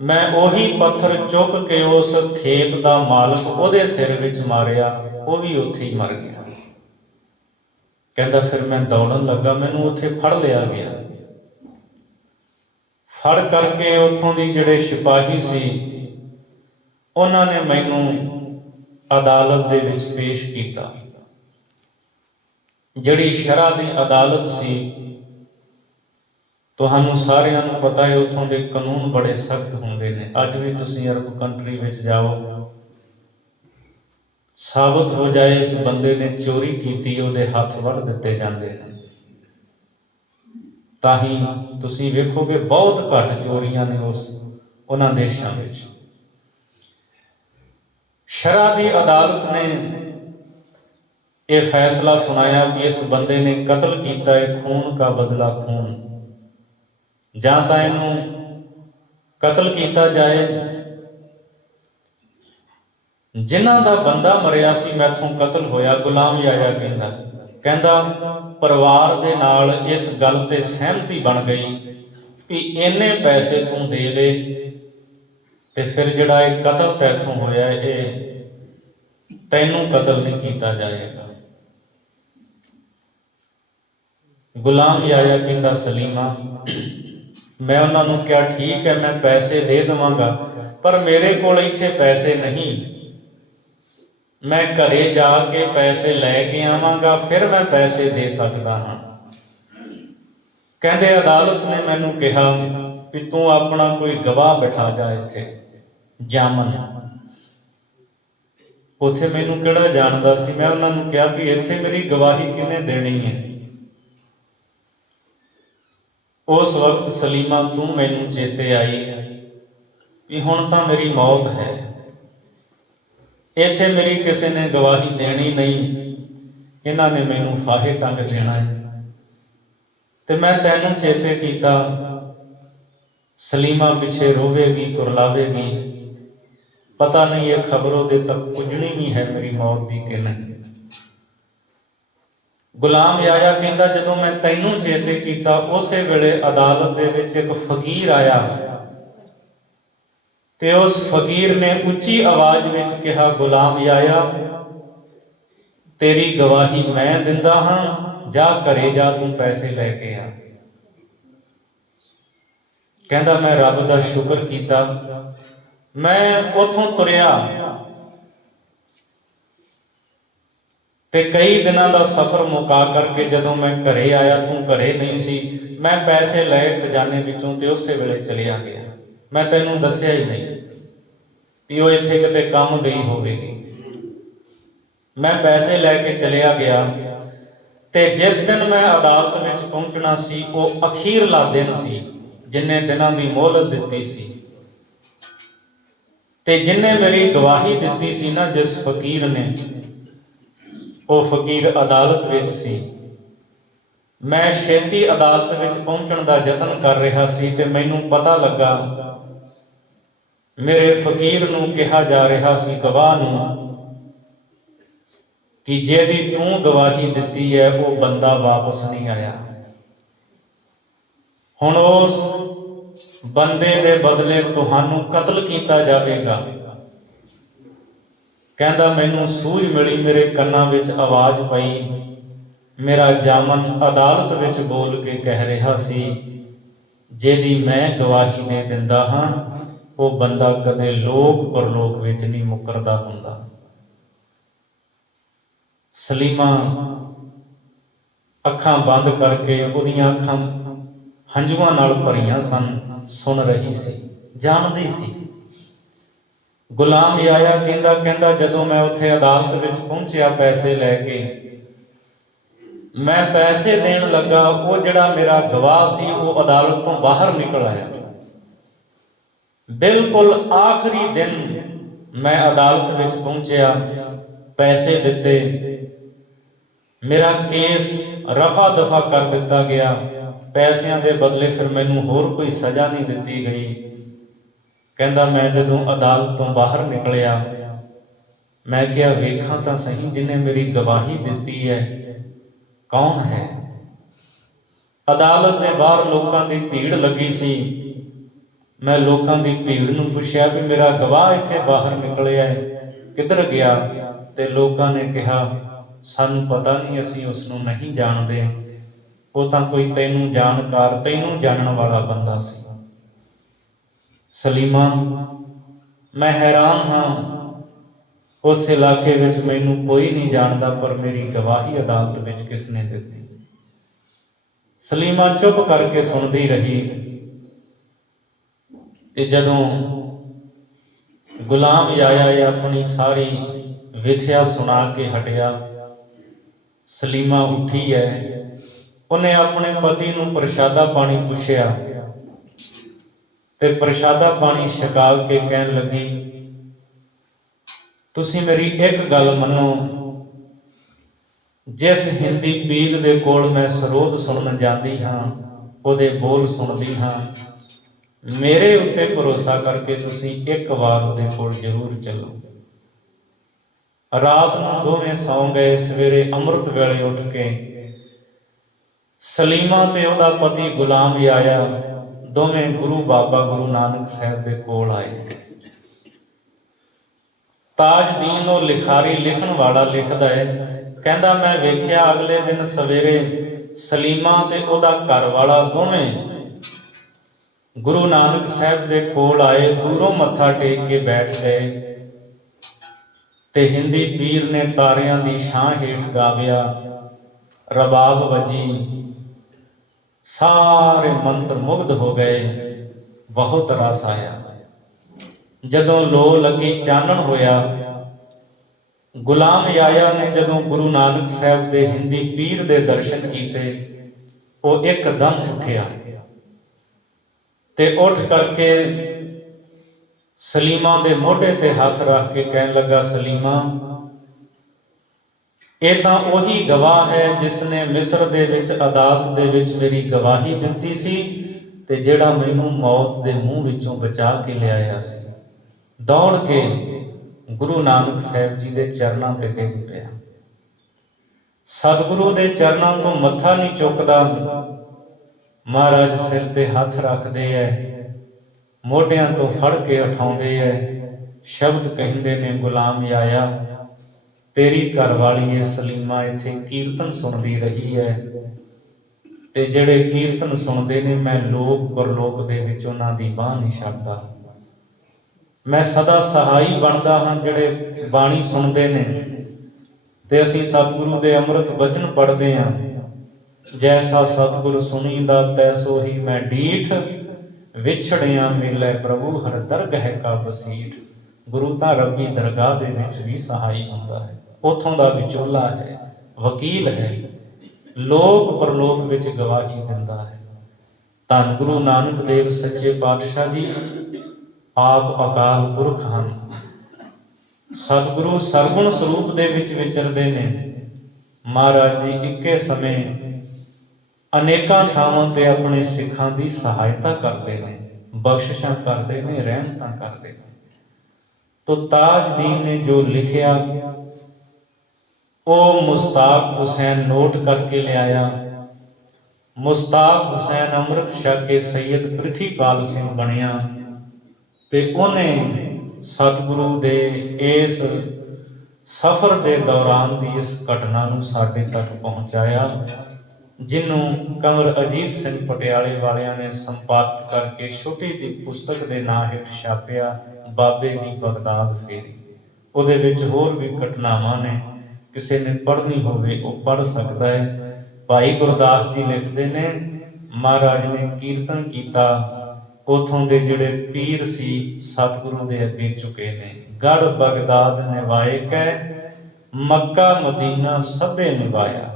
ਮੈਂ ਉਹੀ ਪੱਥਰ ਚੁੱਕ ਕੇ ਉਸ ਖੇਤ ਦਾ ਮਾਲਕ ਉਹਦੇ ਸਿਰ ਵਿੱਚ ਮਾਰਿਆ, ਉਹ ਵੀ ਉੱਥੇ ਹੀ ਮਰ ਗਿਆ। ਕਹਿੰਦਾ ਫਿਰ ਮੈਂ ਦੌੜਨ ਲੱਗਾ, ਮੈਨੂੰ ਉੱਥੇ ਫੜ ਲਿਆ ਗਿਆ। ਫੜ ਕਰਕੇ ਉੱਥੋਂ ਦੀ ਜਿਹੜੇ ਸਿਪਾਹੀ ਸੀ, ਉਹਨਾਂ ਨੇ ਮੈਨੂੰ ਅਦਾਲਤ ਦੇ ਵਿੱਚ ਪੇਸ਼ ਕੀਤਾ। ਜਿਹੜੀ ਸ਼ਰਅ ਦੀ ਅਦਾਲਤ ਸੀ, ਤੁਹਾਨੂੰ ਸਾਰਿਆਂ ਨੂੰ ਪਤਾ ਹੈ ਉੱਥੋਂ ਦੇ ਕਾਨੂੰਨ ਬੜੇ ਸਖਤ ਹੁੰਦੇ ਨੇ। ਅੱਜ ਵੀ ਤੁਸੀਂ ਅਰਬ ਕੰਟਰੀ ਵਿੱਚ ਜਾਓ, ਸਾਬਤ ਹੋ ਜਾਏ ਇਸ ਬੰਦੇ ਨੇ ਚੋਰੀ ਕੀਤੀ, ਉਹਦੇ ਹੱਥ ਵੱਢ ਦਿੱਤੇ ਜਾਂਦੇ ਨੇ। ਤਾਂ ਹੀ ਤੁਸੀਂ ਵੇਖੋਗੇ ਬਹੁਤ ਘੱਟ ਚੋਰੀਆਂ ਨੇ ਉਹਨਾਂ ਦੇਸ਼ਾਂ ਵਿੱਚ। ਸ਼ਰਅ ਦੀ ਅਦਾਲਤ ਨੇ ਇਹ ਫੈਸਲਾ ਸੁਣਾਇਆ ਕਿ ਇਸ ਬੰਦੇ ਨੇ ਕਤਲ ਕੀਤਾ ਹੈ, ਖੂਨ ਕਾ ਬਦਲਾ ਖੂਨ, ਜਾਂ ਤਾਂ ਇਹਨੂੰ ਕਤਲ ਕੀਤਾ ਜਾਏ। ਜਿਨ੍ਹਾਂ ਦਾ ਬੰਦਾ ਮਰਿਆ ਸੀ ਮੈਥੋਂ ਕਤਲ ਹੋਇਆ, ਗੁਲਾਮ ਯਾਹਿਆ ਕਹਿੰਦਾ ਪਰਿਵਾਰ ਦੇ ਨਾਲ ਇਸ ਗੱਲ ਤੇ ਸਹਿਮਤੀ ਬਣ ਗਈ ਵੀ ਇੰਨੇ ਪੈਸੇ ਤੂੰ ਦੇ ਦੇ ਤੇ ਫਿਰ ਜਿਹੜਾ ਇਹ ਕਤਲ ਤੈਥੋਂ ਹੋਇਆ ਇਹ ਤੈਨੂੰ ਕਤਲ ਨਹੀਂ ਕੀਤਾ ਜਾਏਗਾ। ਗੁਲਾਮ ਯਾਹਿਆ ਕਹਿੰਦਾ ਸਲੀਮਾ, ਮੈਂ ਉਹਨਾਂ ਨੂੰ ਕਿਹਾ ਠੀਕ ਹੈ, ਮੈਂ ਪੈਸੇ ਦੇ ਦੇਵਾਂਗਾ, ਪਰ ਮੇਰੇ ਕੋਲ ਇੱਥੇ ਪੈਸੇ ਨਹੀਂ, ਮੈਂ ਘਰੇ ਜਾ ਕੇ ਪੈਸੇ ਲੈ ਕੇ ਆਵਾਂਗਾ, ਫਿਰ ਮੈਂ ਪੈਸੇ ਦੇ ਸਕਦਾ ਹਾਂ। ਕਹਿੰਦੇ ਅਦਾਲਤ ਨੇ ਮੈਨੂੰ ਕਿਹਾ ਵੀ ਤੂੰ ਆਪਣਾ ਕੋਈ ਗਵਾਹ ਬਿਠਾ ਜਾ ਇੱਥੇ, ਜਾਮਨ। ਉੱਥੇ ਮੈਨੂੰ ਕਿਹੜਾ ਜਾਣਦਾ ਸੀ। ਮੈਂ ਉਹਨਾਂ ਨੂੰ ਕਿਹਾ ਵੀ ਇੱਥੇ ਮੇਰੀ ਗਵਾਹੀ ਕਿਹਨੇ ਦੇਣੀ ਹੈ। ਉਸ ਵਕਤ ਸਲੀਮਾ ਤੂੰ ਮੈਨੂੰ ਚੇਤੇ ਆਈ ਵੀ ਹੁਣ ਤਾਂ ਮੇਰੀ ਮੌਤ ਹੈ, ਇੱਥੇ ਮੇਰੀ ਕਿਸੇ ਨੇ ਗਵਾਹੀ ਦੇਣੀ ਨਹੀਂ, ਇਹਨਾਂ ਨੇ ਮੈਨੂੰ ਫਾਹੇ ਟੰਗ ਦੇਣਾ ਹੈ, ਤੇ ਮੈਂ ਤੈਨੂੰ ਚੇਤੇ ਕੀਤਾ। ਸਲੀਮਾ ਪਿੱਛੇ ਰੋਵੇਗੀ, ਕੁਰਲਾਵੇਗੀ, ਪਤਾ ਨਹੀਂ ਇਹ ਖਬਰ ਉਹਦੇ ਤੱਕ ਪੁੱਜਣੀ ਵੀ ਹੈ ਮੇਰੀ ਮੌਤ ਦੀ ਕਿ ਨਹੀਂ। ਗੁਲਾਮ ਯਾਹਿਆ ਕਹਿੰਦਾ ਜਦੋਂ ਮੈਂ ਤੈਨੂੰ ਚੇਤੇ ਕੀਤਾ, ਉਸੇ ਵੇਲੇ ਅਦਾਲਤ ਦੇ ਵਿੱਚ ਇੱਕ ਫਕੀਰ ਆਇਆ ਤੇ ਉਸ ਫਕੀਰ ਨੇ ਉੱਚੀ ਆਵਾਜ਼ ਵਿੱਚ ਕਿਹਾ, ਗੁਲਾਮ ਯਾਹਿਆ ਤੇਰੀ ਗਵਾਹੀ ਮੈਂ ਦਿੰਦਾ ਹਾਂ, ਜਾ ਘਰੇ ਜਾ ਤੂੰ ਪੈਸੇ ਲੈ ਕੇ ਆ। ਕਹਿੰਦਾ ਮੈਂ ਰੱਬ ਦਾ ਸ਼ੁਕਰ ਕੀਤਾ, ਮੈਂ ਉੱਥੋਂ ਤੁਰਿਆ ਤੇ ਕਈ ਦਿਨਾਂ ਦਾ ਸਫ਼ਰ ਮੁਕਾ ਕਰਕੇ ਜਦੋਂ ਮੈਂ ਘਰੇ ਆਇਆ, ਤੂੰ ਘਰੇ ਨਹੀਂ ਸੀ। ਮੈਂ ਪੈਸੇ ਲਏ ਖਜ਼ਾਨੇ ਵਿੱਚੋਂ ਤੇ ਉਸੇ ਵੇਲੇ ਚਲਿਆ ਗਿਆ। ਮੈਂ ਤੈਨੂੰ ਦੱਸਿਆ ਹੀ ਨਹੀਂ ਵੀ ਉਹ ਇੱਥੇ ਕਿਤੇ ਕੰਮ ਗਈ ਹੋਵੇਗੀ। ਮੈਂ ਪੈਸੇ ਲੈ ਕੇ ਚਲਿਆ ਗਿਆ ਤੇ ਜਿਸ ਦਿਨ ਮੈਂ ਅਦਾਲਤ ਵਿੱਚ ਪਹੁੰਚਣਾ ਸੀ ਉਹ ਅਖੀਰਲਾ ਦਿਨ ਸੀ, ਜਿੰਨੇ ਦਿਨਾਂ ਦੀ ਮੋਹਲਤ ਦਿੱਤੀ ਸੀ, ਤੇ ਜਿੰਨੇ ਮੇਰੀ ਗਵਾਹੀ ਦਿੱਤੀ ਸੀ ਨਾ ਜਿਸ ਫਕੀਰ ਨੇ, ਉਹ ਫਕੀਰ ਅਦਾਲਤ ਵਿੱਚ ਸੀ। ਮੈਂ ਛੇਤੀ ਅਦਾਲਤ ਵਿੱਚ ਪਹੁੰਚਣ ਦਾ ਯਤਨ ਕਰ ਰਿਹਾ ਸੀ ਤੇ ਮੈਨੂੰ ਪਤਾ ਲੱਗਾ ਮੇਰੇ ਫਕੀਰ ਨੂੰ ਕਿਹਾ ਜਾ ਰਿਹਾ ਸੀ, ਗਵਾਹ ਨੂੰ, ਕਿ ਜਿਹਦੀ ਤੂੰ ਗਵਾਹੀ ਦਿੱਤੀ ਹੈ ਉਹ ਬੰਦਾ ਵਾਪਸ ਨਹੀਂ ਆਇਆ। ਹੁਣ ਉਸ ਬੰਦੇ ਦੇ ਬਦਲੇ ਤੁਹਾਨੂੰ ਕਤਲ ਕੀਤਾ ਜਾਵੇਗਾ। ਕਹਿੰਦਾ ਮੈਨੂੰ ਸੂਝ ਮਿਲੀ, ਮੇਰੇ ਕੰਨਾਂ ਵਿੱਚ ਆਵਾਜ਼ ਪਈ, ਮੇਰਾ ਜਾਮਨ ਅਦਾਲਤ ਵਿੱਚ ਬੋਲ ਕੇ ਕਹਿ ਰਿਹਾ ਸੀ, ਜਿਹਦੀ ਮੈਂ ਗਵਾਹੀ ਦੇ ਦਿੰਦਾ ਹਾਂ ਉਹ ਬੰਦਾ ਕਦੇ ਲੋਕ ਪਰਲੋਕ ਵਿੱਚ ਨਹੀਂ ਮੁਕਰਦਾ ਹੁੰਦਾ। ਸਲੀਮਾ ਅੱਖਾਂ ਬੰਦ ਕਰਕੇ, ਉਹਦੀਆਂ ਅੱਖਾਂ ਹੰਝੂਆਂ ਨਾਲ ਭਰੀਆਂ ਸਨ, ਸੁਣ ਰਹੀ ਸੀ, ਜਾਣਦੀ ਸੀ। ਗੁਲਾਮ ਯਾਹਿਆ ਕਹਿੰਦਾ ਜਦੋਂ ਮੈਂ ਉੱਥੇ ਅਦਾਲਤ ਵਿੱਚ ਪਹੁੰਚਿਆ ਪੈਸੇ ਲੈ ਕੇ, ਮੈਂ ਪੈਸੇ ਦੇਣ ਲੱਗਾ, ਉਹ ਜਿਹੜਾ ਮੇਰਾ ਗਵਾਹ ਸੀ ਉਹ ਅਦਾਲਤ ਤੋਂ ਬਾਹਰ ਨਿਕਲ ਆਇਆ। ਬਿਲਕੁਲ ਆਖਰੀ ਦਿਨ ਮੈਂ ਅਦਾਲਤ ਵਿੱਚ ਪਹੁੰਚਿਆ, ਪੈਸੇ ਦਿੱਤੇ, ਮੇਰਾ ਕੇਸ ਰਫਾ ਦਫਾ ਕਰ ਦਿੱਤਾ ਗਿਆ। ਪੈਸਿਆਂ ਦੇ ਬਦਲੇ ਫਿਰ ਮੈਨੂੰ ਹੋਰ ਕੋਈ ਸਜ਼ਾ ਨਹੀਂ ਦਿੱਤੀ ਗਈ। ਕਹਿੰਦਾ ਮੈਂ ਜਦੋਂ ਅਦਾਲਤ ਤੋਂ ਬਾਹਰ ਨਿਕਲਿਆ, ਮੈਂ ਕਿਹਾ ਵੇਖਾਂ ਤਾਂ ਸਹੀ ਜਿਹਨੇ ਮੇਰੀ ਗਵਾਹੀ ਦਿੱਤੀ ਹੈ ਕੌਣ ਹੈ। ਅਦਾਲਤ ਦੇ ਬਾਹਰ ਲੋਕਾਂ ਦੀ ਭੀੜ ਲੱਗੀ ਸੀ। ਮੈਂ ਲੋਕਾਂ ਦੀ ਭੀੜ ਨੂੰ ਪੁੱਛਿਆ ਵੀ ਮੇਰਾ ਗਵਾਹ ਇੱਥੇ ਬਾਹਰ ਨਿਕਲਿਆ ਹੈ, ਕਿੱਧਰ ਗਿਆ? ਤੇ ਲੋਕਾਂ ਨੇ ਕਿਹਾ ਸਾਨੂੰ ਪਤਾ ਨਹੀਂ, ਅਸੀਂ ਉਸ ਨੂੰ ਨਹੀਂ ਜਾਣਦੇ, ਉਹ ਤਾਂ ਕੋਈ ਤੈਨੂੰ ਜਾਣਕਾਰ, ਤੈਨੂੰ ਜਾਣਨ ਵਾਲਾ ਬੰਦਾ ਸੀ। ਸਲੀਮਾ ਮੈਂ ਹੈਰਾਨ ਹਾਂ, ਉਸ ਇਲਾਕੇ ਵਿੱਚ ਮੈਨੂੰ ਕੋਈ ਨਹੀਂ ਜਾਣਦਾ, ਪਰ ਮੇਰੀ ਗਵਾਹੀ ਅਦਾਲਤ ਵਿੱਚ ਕਿਸ ਨੇ ਦਿੱਤੀ? ਸਲੀਮਾ ਚੁੱਪ ਕਰਕੇ ਸੁਣਦੀ ਰਹੀ ਤੇ ਜਦੋਂ ਗੁਲਾਮ ਯਾਹਿਆ ਆਪਣੀ ਸਾਰੀ ਵਿਥਿਆ ਸੁਣਾ ਕੇ ਹਟਿਆ, ਸਲੀਮਾ ਉੱਠੀ ਹੈ, ਉਹਨੇ ਆਪਣੇ ਪਤੀ ਨੂੰ ਪ੍ਰਸ਼ਾਦਾ ਪਾਣੀ ਪੁੱਛਿਆ ਤੇ ਪ੍ਰਸ਼ਾਦਾ ਪਾਣੀ ਛਕਾ ਕੇ ਕਹਿਣ ਲੱਗੀ, ਤੁਸੀਂ ਮੇਰੀ ਇੱਕ ਗੱਲ ਮੰਨੋ, ਜਿਸ ਹਿੰਦੀ ਪੀਰ ਦੇ ਕੋਲ ਮੈਂ ਸਰੋਦ ਸੁਣਨ ਜਾਂਦੀ ਹਾਂ, ਉਹਦੇ ਬੋਲ ਸੁਣਦੀ ਹਾਂ, ਮੇਰੇ ਉੱਤੇ ਭਰੋਸਾ ਕਰਕੇ ਤੁਸੀਂ ਇੱਕ ਵਾਰ ਉਹਦੇ ਕੋਲ ਜ਼ਰੂਰ ਚੱਲੋ। ਰਾਤ ਨੂੰ ਦੋਵੇਂ ਸੌਂ ਗਏ। ਸਵੇਰੇ ਅੰਮ੍ਰਿਤ ਵੇਲੇ ਉੱਠ ਕੇ ਸਲੀਮਾ ਤੇ ਉਹਦਾ ਪਤੀ ਗੁਲਾਮ ਆਇਆ, ਦੋਵੇਂ ਗੁਰੂ ਬਾਬਾ ਗੁਰੂ ਨਾਨਕ ਸਾਹਿਬ ਦੇ ਕੋਲ ਆਏ। ਤਾਜਦੀਨ ਉਹ ਲਿਖਾਰੀ ਲਿਖਣ ਵਾਲਾ ਲਿਖਦਾ ਹੈ, ਕਹਿੰਦਾ ਮੈਂ ਵੇਖਿਆ ਅਗਲੇ ਦਿਨ ਸਵੇਰੇ ਸਲੀਮਾ ਤੇ ਉਹਦਾ ਘਰ ਵਾਲਾ ਦੋਵੇਂ ਗੁਰੂ ਨਾਨਕ ਸਾਹਿਬ ਦੇ ਕੋਲ ਆਏ, ਦੂਰੋਂ ਮੱਥਾ ਟੇਕ ਕੇ ਬੈਠ ਗਏ ਤੇ ਹਿੰਦੀ ਪੀਰ ਨੇ ਤਾਰਿਆਂ ਦੀ ਛਾਂ ਹੇਠ ਗਾਵਿਆ, ਰਬਾਬ ਵੱਜੀ, ਸਾਰੇ ਮੰਤਰ ਮੁਗਧ ਹੋ ਗਏ, ਬਹੁਤ ਰਸ ਆਇਆ। ਜਦੋਂ ਲੋ ਲੱਗੀ, ਚਾਨਣ ਹੋਇਆ, ਗੁਲਾਮ ਆਇਆ ਨੇ ਜਦੋਂ ਗੁਰੂ ਨਾਨਕ ਸਾਹਿਬ ਦੇ ਹਿੰਦੀ ਪੀਰ ਦੇ ਦਰਸ਼ਨ ਕੀਤੇ, ਉਹ ਇੱਕਦਮ ਉੱਠਿਆ ਤੇ ਉੱਠ ਕਰਕੇ ਸਲੀਮਾ ਦੇ ਮੋਢੇ ਤੇ ਹੱਥ ਰੱਖ ਕੇ ਕਹਿਣ ਲੱਗਾ, ਸਲੀਮਾ, ਇਹ ਤਾਂ ਉਹੀ ਗਵਾਹ ਹੈ ਜਿਸ ਨੇ ਮਿਸਰ ਦੇ ਵਿੱਚ ਅਦਾਲਤ ਦੇ ਵਿੱਚ ਮੇਰੀ ਗਵਾਹੀ ਦਿੱਤੀ ਸੀ ਤੇ ਜਿਹੜਾ ਮੈਨੂੰ ਮੌਤ ਦੇ ਮੂੰਹ ਵਿੱਚੋਂ ਬਚਾ ਕੇ ਲਿਆਇਆ ਸੀ। ਦੌੜ ਕੇ ਗੁਰੂ ਨਾਨਕ ਸਾਹਿਬ ਜੀ ਦੇ ਚਰਨਾਂ ਤੇ ਡਿੱਗ ਪਿਆ। ਸਤਿਗੁਰੂ ਦੇ ਚਰਨਾਂ ਤੋਂ ਮੱਥਾ ਨਹੀਂ ਚੁੱਕਦਾ, ਮਹਾਰਾਜ ਸਿਰ ਤੇ ਹੱਥ ਰੱਖਦੇ ਐ, ਮੋਢਿਆਂ ਤੋਂ ਫੜ ਕੇ ਉਠਾਉਂਦੇ ਐ, ਸ਼ਬਦ ਕਹਿੰਦੇ ਨੇ, ਗੁਲਾਮ ਆਇਆ, ਤੇਰੀ ਘਰਵਾਲੀ ਏ ਸਲੀਮਾ ਇੱਥੇ ਕੀਰਤਨ ਸੁਣਦੀ ਰਹੀ ਹੈ ਤੇ ਜਿਹੜੇ ਕੀਰਤਨ ਸੁਣਦੇ ਨੇ, ਮੈਂ ਲੋਕ ਪਰਲੋਕ ਦੇ ਵਿੱਚ ਉਹਨਾਂ ਦੀ ਬਾਂਹ ਨਹੀਂ ਛੱਡਦਾ। ਮੈਂ ਸਦਾ ਸਹਾਈ ਬਣਦਾ ਹਾਂ ਜਿਹੜੇ ਬਾਣੀ ਸੁਣਦੇ ਨੇ ਤੇ ਅਸੀਂ ਸਤਿਗੁਰੂ ਦੇ ਅੰਮ੍ਰਿਤ ਬਚਨ ਪੜ੍ਹਦੇ ਹਾਂ। ਜੈਸਾ ਸਤਿਗੁਰ ਸੁਣੀਂਦਾ ਤੈਸੋ ਹੀ ਮੈਂ ਡੀਠ, ਵਿਛੜਿਆ ਮਿਲੇ ਪ੍ਰਭੂ ਹਰ ਦਰਗਹਿ ਕਾ ਬਸੀਠ। ਗੁਰੂ ਤਾਂ ਰੱਬੀ ਦਰਗਾਹ ਦੇ ਵਿੱਚ ਵੀ ਸਹਾਈ ਹੁੰਦਾ ਹੈ, ਉੱਥੋਂ ਦਾ ਵਿਚੋਲਾ ਹੈ, ਵਕੀਲ ਹੈ, ਲੋਕ ਪਰਲੋਕ ਵਿੱਚ ਗਵਾਹੀ ਦਿੰਦਾ ਹੈ। ਧੰਨ ਗੁਰੂ ਨਾਨਕ ਦੇਵ ਸੱਚੇ ਪਾਤਸ਼ਾਹ ਜੀ ਆਪ ਅਕਾਲ ਪੁਰਖ ਹਨ। ਸਤਿਗੁਰੂ ਸਰਗੁਣ ਸਰੂਪ ਦੇ ਵਿੱਚ ਵਿਚਰਦੇ ਨੇ। ਮਹਾਰਾਜ ਜੀ ਇੱਕੇ ਸਮੇਂ ਅਨੇਕਾਂ ਥਾਵਾਂ ਤੇ ਆਪਣੇ ਸਿੱਖਾਂ ਦੀ ਸਹਾਇਤਾ ਕਰਦੇ ਨੇ, ਬਖਸ਼ਿਸ਼ਾਂ ਕਰਦੇ ਨੇ, ਰਹਿਮਤਾਂ ਕਰਦੇ ਨੇ। ਤੋ ਤਾਜਦੀਨ ਨੇ ਜੋ ਲਿਖਿਆ ਉਹ ਮੁਸਤਾਕ ਹੁਸੈਨ ਨੋਟ ਕਰਕੇ ਲਿਆਇਆ। ਮੁਸਤਾਕ ਹੁਸੈਨ ਅੰਮ੍ਰਿਤ ਛਕ ਕੇ ਸੈਯਦ ਪ੍ਰਿਥੀਪਾਲ ਸਿੰਘ ਬਣਿਆ ਤੇ ਉਹਨੇ ਸਤਿਗੁਰੂ ਦੇ ਇਸ ਸਫ਼ਰ ਦੇ ਦੌਰਾਨ ਦੀ ਇਸ ਘਟਨਾ ਨੂੰ ਸਾਡੇ ਤੱਕ ਪਹੁੰਚਾਇਆ, ਜਿਹਨੂੰ ਕੰਵਰ ਅਜੀਤ ਸਿੰਘ ਪਟਿਆਲੇ ਵਾਲਿਆਂ ਨੇ ਸੰਪਾਦਿਤ ਕਰਕੇ ਛੋਟੀ ਜਿਹੀ ਪੁਸਤਕ ਦੇ ਨਾਂ ਹੇਠ ਛਾਪਿਆ, ਬਾਬੇ ਦੀ ਬਗਦਾਦ ਫੇਰੀ। ਉਹਦੇ ਵਿੱਚ ਹੋਰ ਵੀ ਘਟਨਾਵਾਂ ਨੇ, ਕਿਸੇ ਨੇ ਪੜ੍ਹਨੀ ਹੋਵੇ ਉਹ ਪੜ੍ਹ ਸਕਦਾ ਹੈ। ਭਾਈ ਗੁਰਦਾਸ ਜੀ ਲਿਖਦੇ ਨੇ, ਮਹਾਰਾਜ ਨੇ ਕੀਰਤਨ ਕੀਤਾ, ਉਥੋਂ ਦੇ ਜਿਹੜੇ ਪੀਰ ਸੀ ਸਤਿਗੁਰੂ ਦੇ ਅੱਗੇ ਝੁਕੇ ਨੇ। ਗੜ ਬਗਦਾਦ ਨਿਵਾਏ ਕੈ, ਮੱਕਾ ਮਦੀਨਾ ਸਭੇ ਨਿਵਾਇਆ।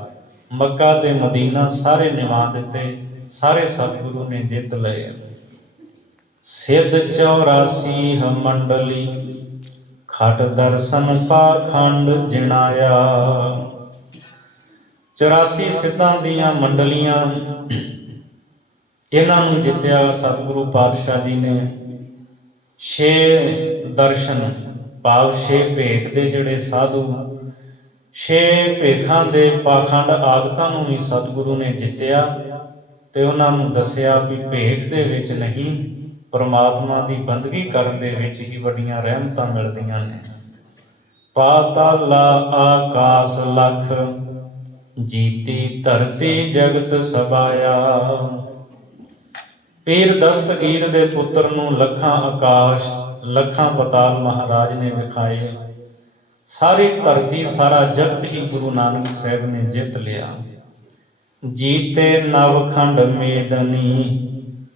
ਮੱਕਾ ਤੇ ਮਦੀਨਾ ਸਾਰੇ ਨਿਵਾ ਦਿੱਤੇ, ਸਾਰੇ ਸਤਿਗੁਰੂ ਨੇ ਜਿੱਤ ਲਏ। ਸਿੱਧ 84 ਮੰਡਲੀ, ਖਟ ਦਰਸ਼ਨ ਪਾਖੰਡ ਜਿਣਾਇਆ। 84 ਸਿੱਧਾਂ ਦੀਆਂ ਮੰਡਲੀਆਂ, ਇਹਨਾਂ ਨੂੰ ਜਿੱਤਿਆ ਸਤਿਗੁਰੂ ਪਾਤਸ਼ਾਹ ਜੀ ਨੇ। 6 ਦਰਸ਼ਨ ਭਾਵ 6 ਭੇਖ ਦੇ ਜਿਹੜੇ ਸਾਧੂ, 6 ਭੇਖਾਂ ਦੇ ਪਾਖੰਡ ਆਦਿਕਾਂ ਨੂੰ ਵੀ ਸਤਿਗੁਰੂ ਨੇ ਜਿੱਤਿਆ ਤੇ ਉਹਨਾਂ ਨੂੰ ਦੱਸਿਆ ਵੀ ਭੇਖ ਦੇ ਵਿੱਚ ਨਹੀਂ, ਪਰਮਾਤਮਾ ਦੀ ਬੰਦਗੀ ਕਰਨ ਦੇ ਵਿੱਚ ਹੀ ਵੱਡੀਆਂ ਰਹਿਮਤਾਂ ਮਿਲਦੀਆਂ ਨੇ। ਪਾਤਾਲਾ ਆਕਾਸ ਲਖ, ਜੀਤੀ ਧਰਤੀ ਜਗਤ ਸਬਾਇਆ। ਪੀਰ ਦਸਤਗੀਰ ਦੇ ਪੁੱਤਰ ਨੂੰ ਲੱਖਾਂ ਆਕਾਸ਼ ਲੱਖਾਂ ਪਤਾਲ ਮਹਾਰਾਜ ਨੇ ਵਿਖਾਏ। ਸਾਰੀ ਧਰਤੀ ਸਾਰਾ ਜਗਤ ਹੀ ਗੁਰੂ ਨਾਨਕ ਸਾਹਿਬ ਨੇ ਜਿੱਤ ਲਿਆ। ਜੀਤੇ ਨਵਖੰਡ ਮੇਦਨੀ,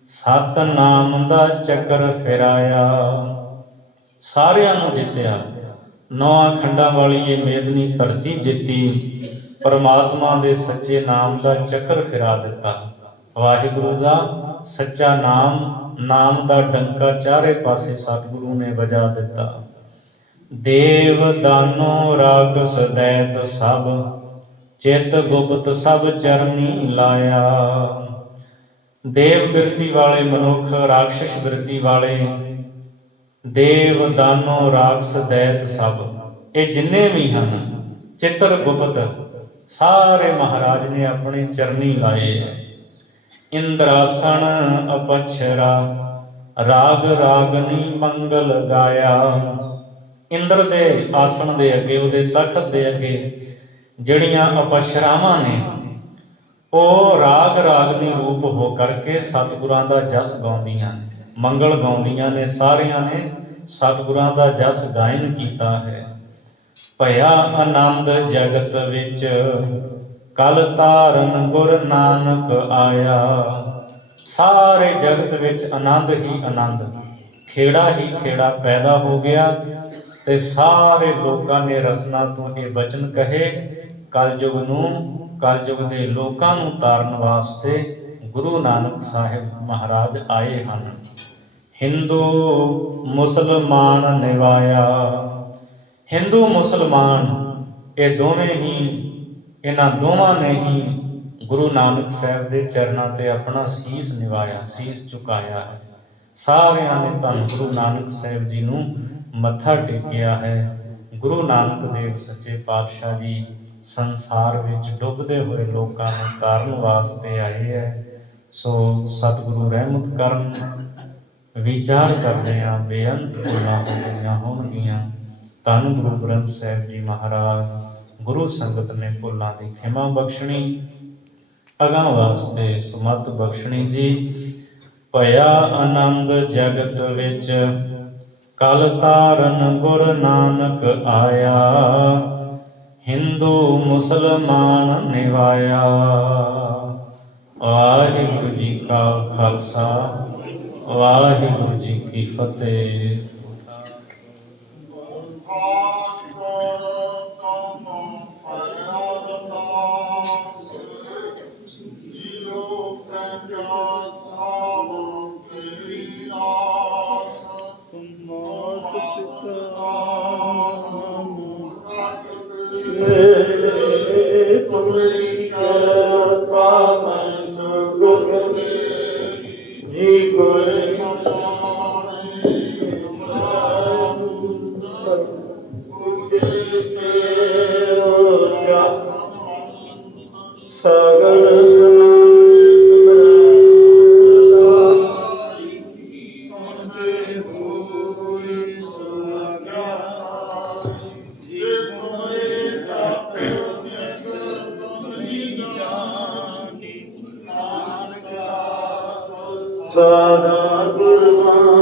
ਸਤ ਨਾਮ ਦਾ ਚੱਕਰ ਫਿਰਾਇਆ। ਸਾਰਿਆਂ ਨੂੰ ਜਿੱਤਿਆ। 9 ਖੰਡਾਂ ਵਾਲੀ ਇਹ ਮੇਦਨੀ ਧਰਤੀ ਜਿੱਤੀ, ਪਰਮਾਤਮਾ ਦੇ ਸੱਚੇ ਨਾਮ ਦਾ ਚੱਕਰ ਫਿਰਾ ਦਿੱਤਾ। ਵਾਹਿਗੁਰੂ ਦਾ ਸੱਚਾ ਨਾਮ ਦਾ ਡੰਕਾ ਚਾਰੇ ਪਾਸੇ ਸਤਿਗੁਰੂ ਨੇ ਵਜਾ ਦਿੱਤਾ। ਦੇਵ ਦਾਨੋ ਰਾਖਸ ਦੈਤ ਸਭ, ਚਿਤ ਗੁਪਤ ਸਭ ਚਰਨੀ ਲਾਇਆ। ਦੇਵ ਬਿਰਤੀ ਵਾਲੇ ਮਨੁੱਖ, ਰਾਖਸ਼ ਬਿਰਤੀ ਵਾਲੇ, ਦੇਵ ਦਾਨੋ ਰਾਖਸ ਦੈਤ ਸਭ, ਇਹ ਜਿੰਨੇ ਵੀ ਹਨ ਚਿੱਤਰ ਗੁਪਤ, ਸਾਰੇ ਮਹਾਰਾਜ ਨੇ ਆਪਣੇ ਚਰਨੀ ਲਾਏ ਹੈ। ਇੰਦਰਾਸਣ ਅਪਛਰਾ ਰਾਗ ਰਾਗਨੀ ਮੰਗਲ ਗਾਇਆ। ਇੰਦਰ ਦੇ ਆਸਣ ਦੇ ਅੱਗੇ, ਉਹਦੇ ਤਖਤ ਦੇ ਅੱਗੇ ਜਿਹੜੀਆਂ ਅਪਸ਼ਰਾਵਾਂ ਨੇ ਉਹ ਰਾਗ ਰਾਗਨੀ ਰੂਪ ਹੋ ਕਰਕੇ ਸਤਿਗੁਰਾਂ ਦਾ ਜਸ ਗਾਉਂਦੀਆਂ ਨੇ, ਮੰਗਲ ਗਾਉਂਦੀਆਂ ਨੇ। ਸਾਰਿਆਂ ਨੇ ਸਤਿਗੁਰਾਂ ਦਾ ਜਸ ਗਾਇਨ ਕੀਤਾ ਹੈ। ਭਇਆ ਆਨੰਦ ਜਗਤ ਵਿੱਚ, ਕਲ ਤਾਰਨ ਗੁਰ ਨਾਨਕ ਆਇਆ। ਸਾਰੇ ਜਗਤ ਵਿੱਚ ਆਨੰਦ ਹੀ ਆਨੰਦ, ਖੇੜਾ ਹੀ ਖੇੜਾ ਪੈਦਾ ਹੋ ਗਿਆ ਤੇ ਸਾਰੇ ਲੋਕਾਂ ਨੇ ਰਸਨਾ ਤੋਂ ਇਹ ਬਚਨ ਕਹੇ। ਕਲਯੁਗ ਨੂੰ, ਕਲਯੁਗ ਦੇ ਲੋਕਾਂ ਨੂੰ ਤਾਰਨ ਵਾਸਤੇ ਗੁਰੂ ਨਾਨਕ ਸਾਹਿਬ ਮਹਾਰਾਜ ਆਏ ਹਨ। ਹਿੰਦੂ ਮੁਸਲਮਾਨ ਨਿਵਾਇਆ। ਹਿੰਦੂ ਮੁਸਲਮਾਨ ਇਹ ਦੋਵੇਂ ਹੀ, ਇਹਨਾਂ ਦੋਵਾਂ ਨੇ ਹੀ ਗੁਰੂ ਨਾਨਕ ਸਾਹਿਬ ਦੇ ਚਰਨਾਂ ਤੇ ਆਪਣਾ ਸੀਸ ਨਿਵਾਇਆ, ਸੀਸ ਝੁਕਾਇਆ ਹੈ। ਸਾਰਿਆਂ ਨੇ ਧੰਨ ਗੁਰੂ ਨਾਨਕ ਸਾਹਿਬ ਜੀ ਨੂੰ ਮੱਥਾ ਟੇਕਿਆ ਹੈ। ਗੁਰੂ ਨਾਨਕ ਦੇਵ ਸੱਚੇ ਪਾਤਸ਼ਾਹ ਜੀ ਸੰਸਾਰ ਵਿੱਚ ਡੁੱਬਦੇ ਹੋਏ ਲੋਕਾਂ ਨੂੰ ਤਾਰਨ ਵਾਸਤੇ ਆਏ ਹੈ। ਸੋ ਸਤਿਗੁਰੂ ਰਹਿਮਤ ਕਰਨ। ਵਿਚਾਰ ਕਰਦੇ ਹਾਂ, ਬੇਅੰਤ ਭੁੱਲਾਂ ਹੋ ਗਈਆਂ ਹੋਣਗੀਆਂ। ਧੰਨ ਗੁਰੂ ਗ੍ਰੰਥ ਸਾਹਿਬ ਜੀ ਮਹਾਰਾਜ ਗੁਰੂ ਸੰਗਤ ਨੇ ਭੁੱਲਾਂ ਦੀ ਖਿਮਾ ਬਖਸ਼ਣੀ, ਅਗਾਂਹ ਵਾਸਤੇ ਸੁਮਤ ਬਖਸ਼ਣੀ ਜੀ। ਭਇਆ ਆਨੰਦ ਜਗਤ ਵਿੱਚ, ਕਲ ਤਾਰਨ ਗੁਰ ਨਾਨਕ ਆਇਆ। ਹਿੰਦੂ ਮੁਸਲਮਾਨ ਨਿਵਾਇਆ। ਵਾਹਿਗੁਰੂ ਜੀ ਕਾ ਖਾਲਸਾ, ਵਾਹਿਗੁਰੂ ਜੀ ਕੀ ਫਤਿਹ।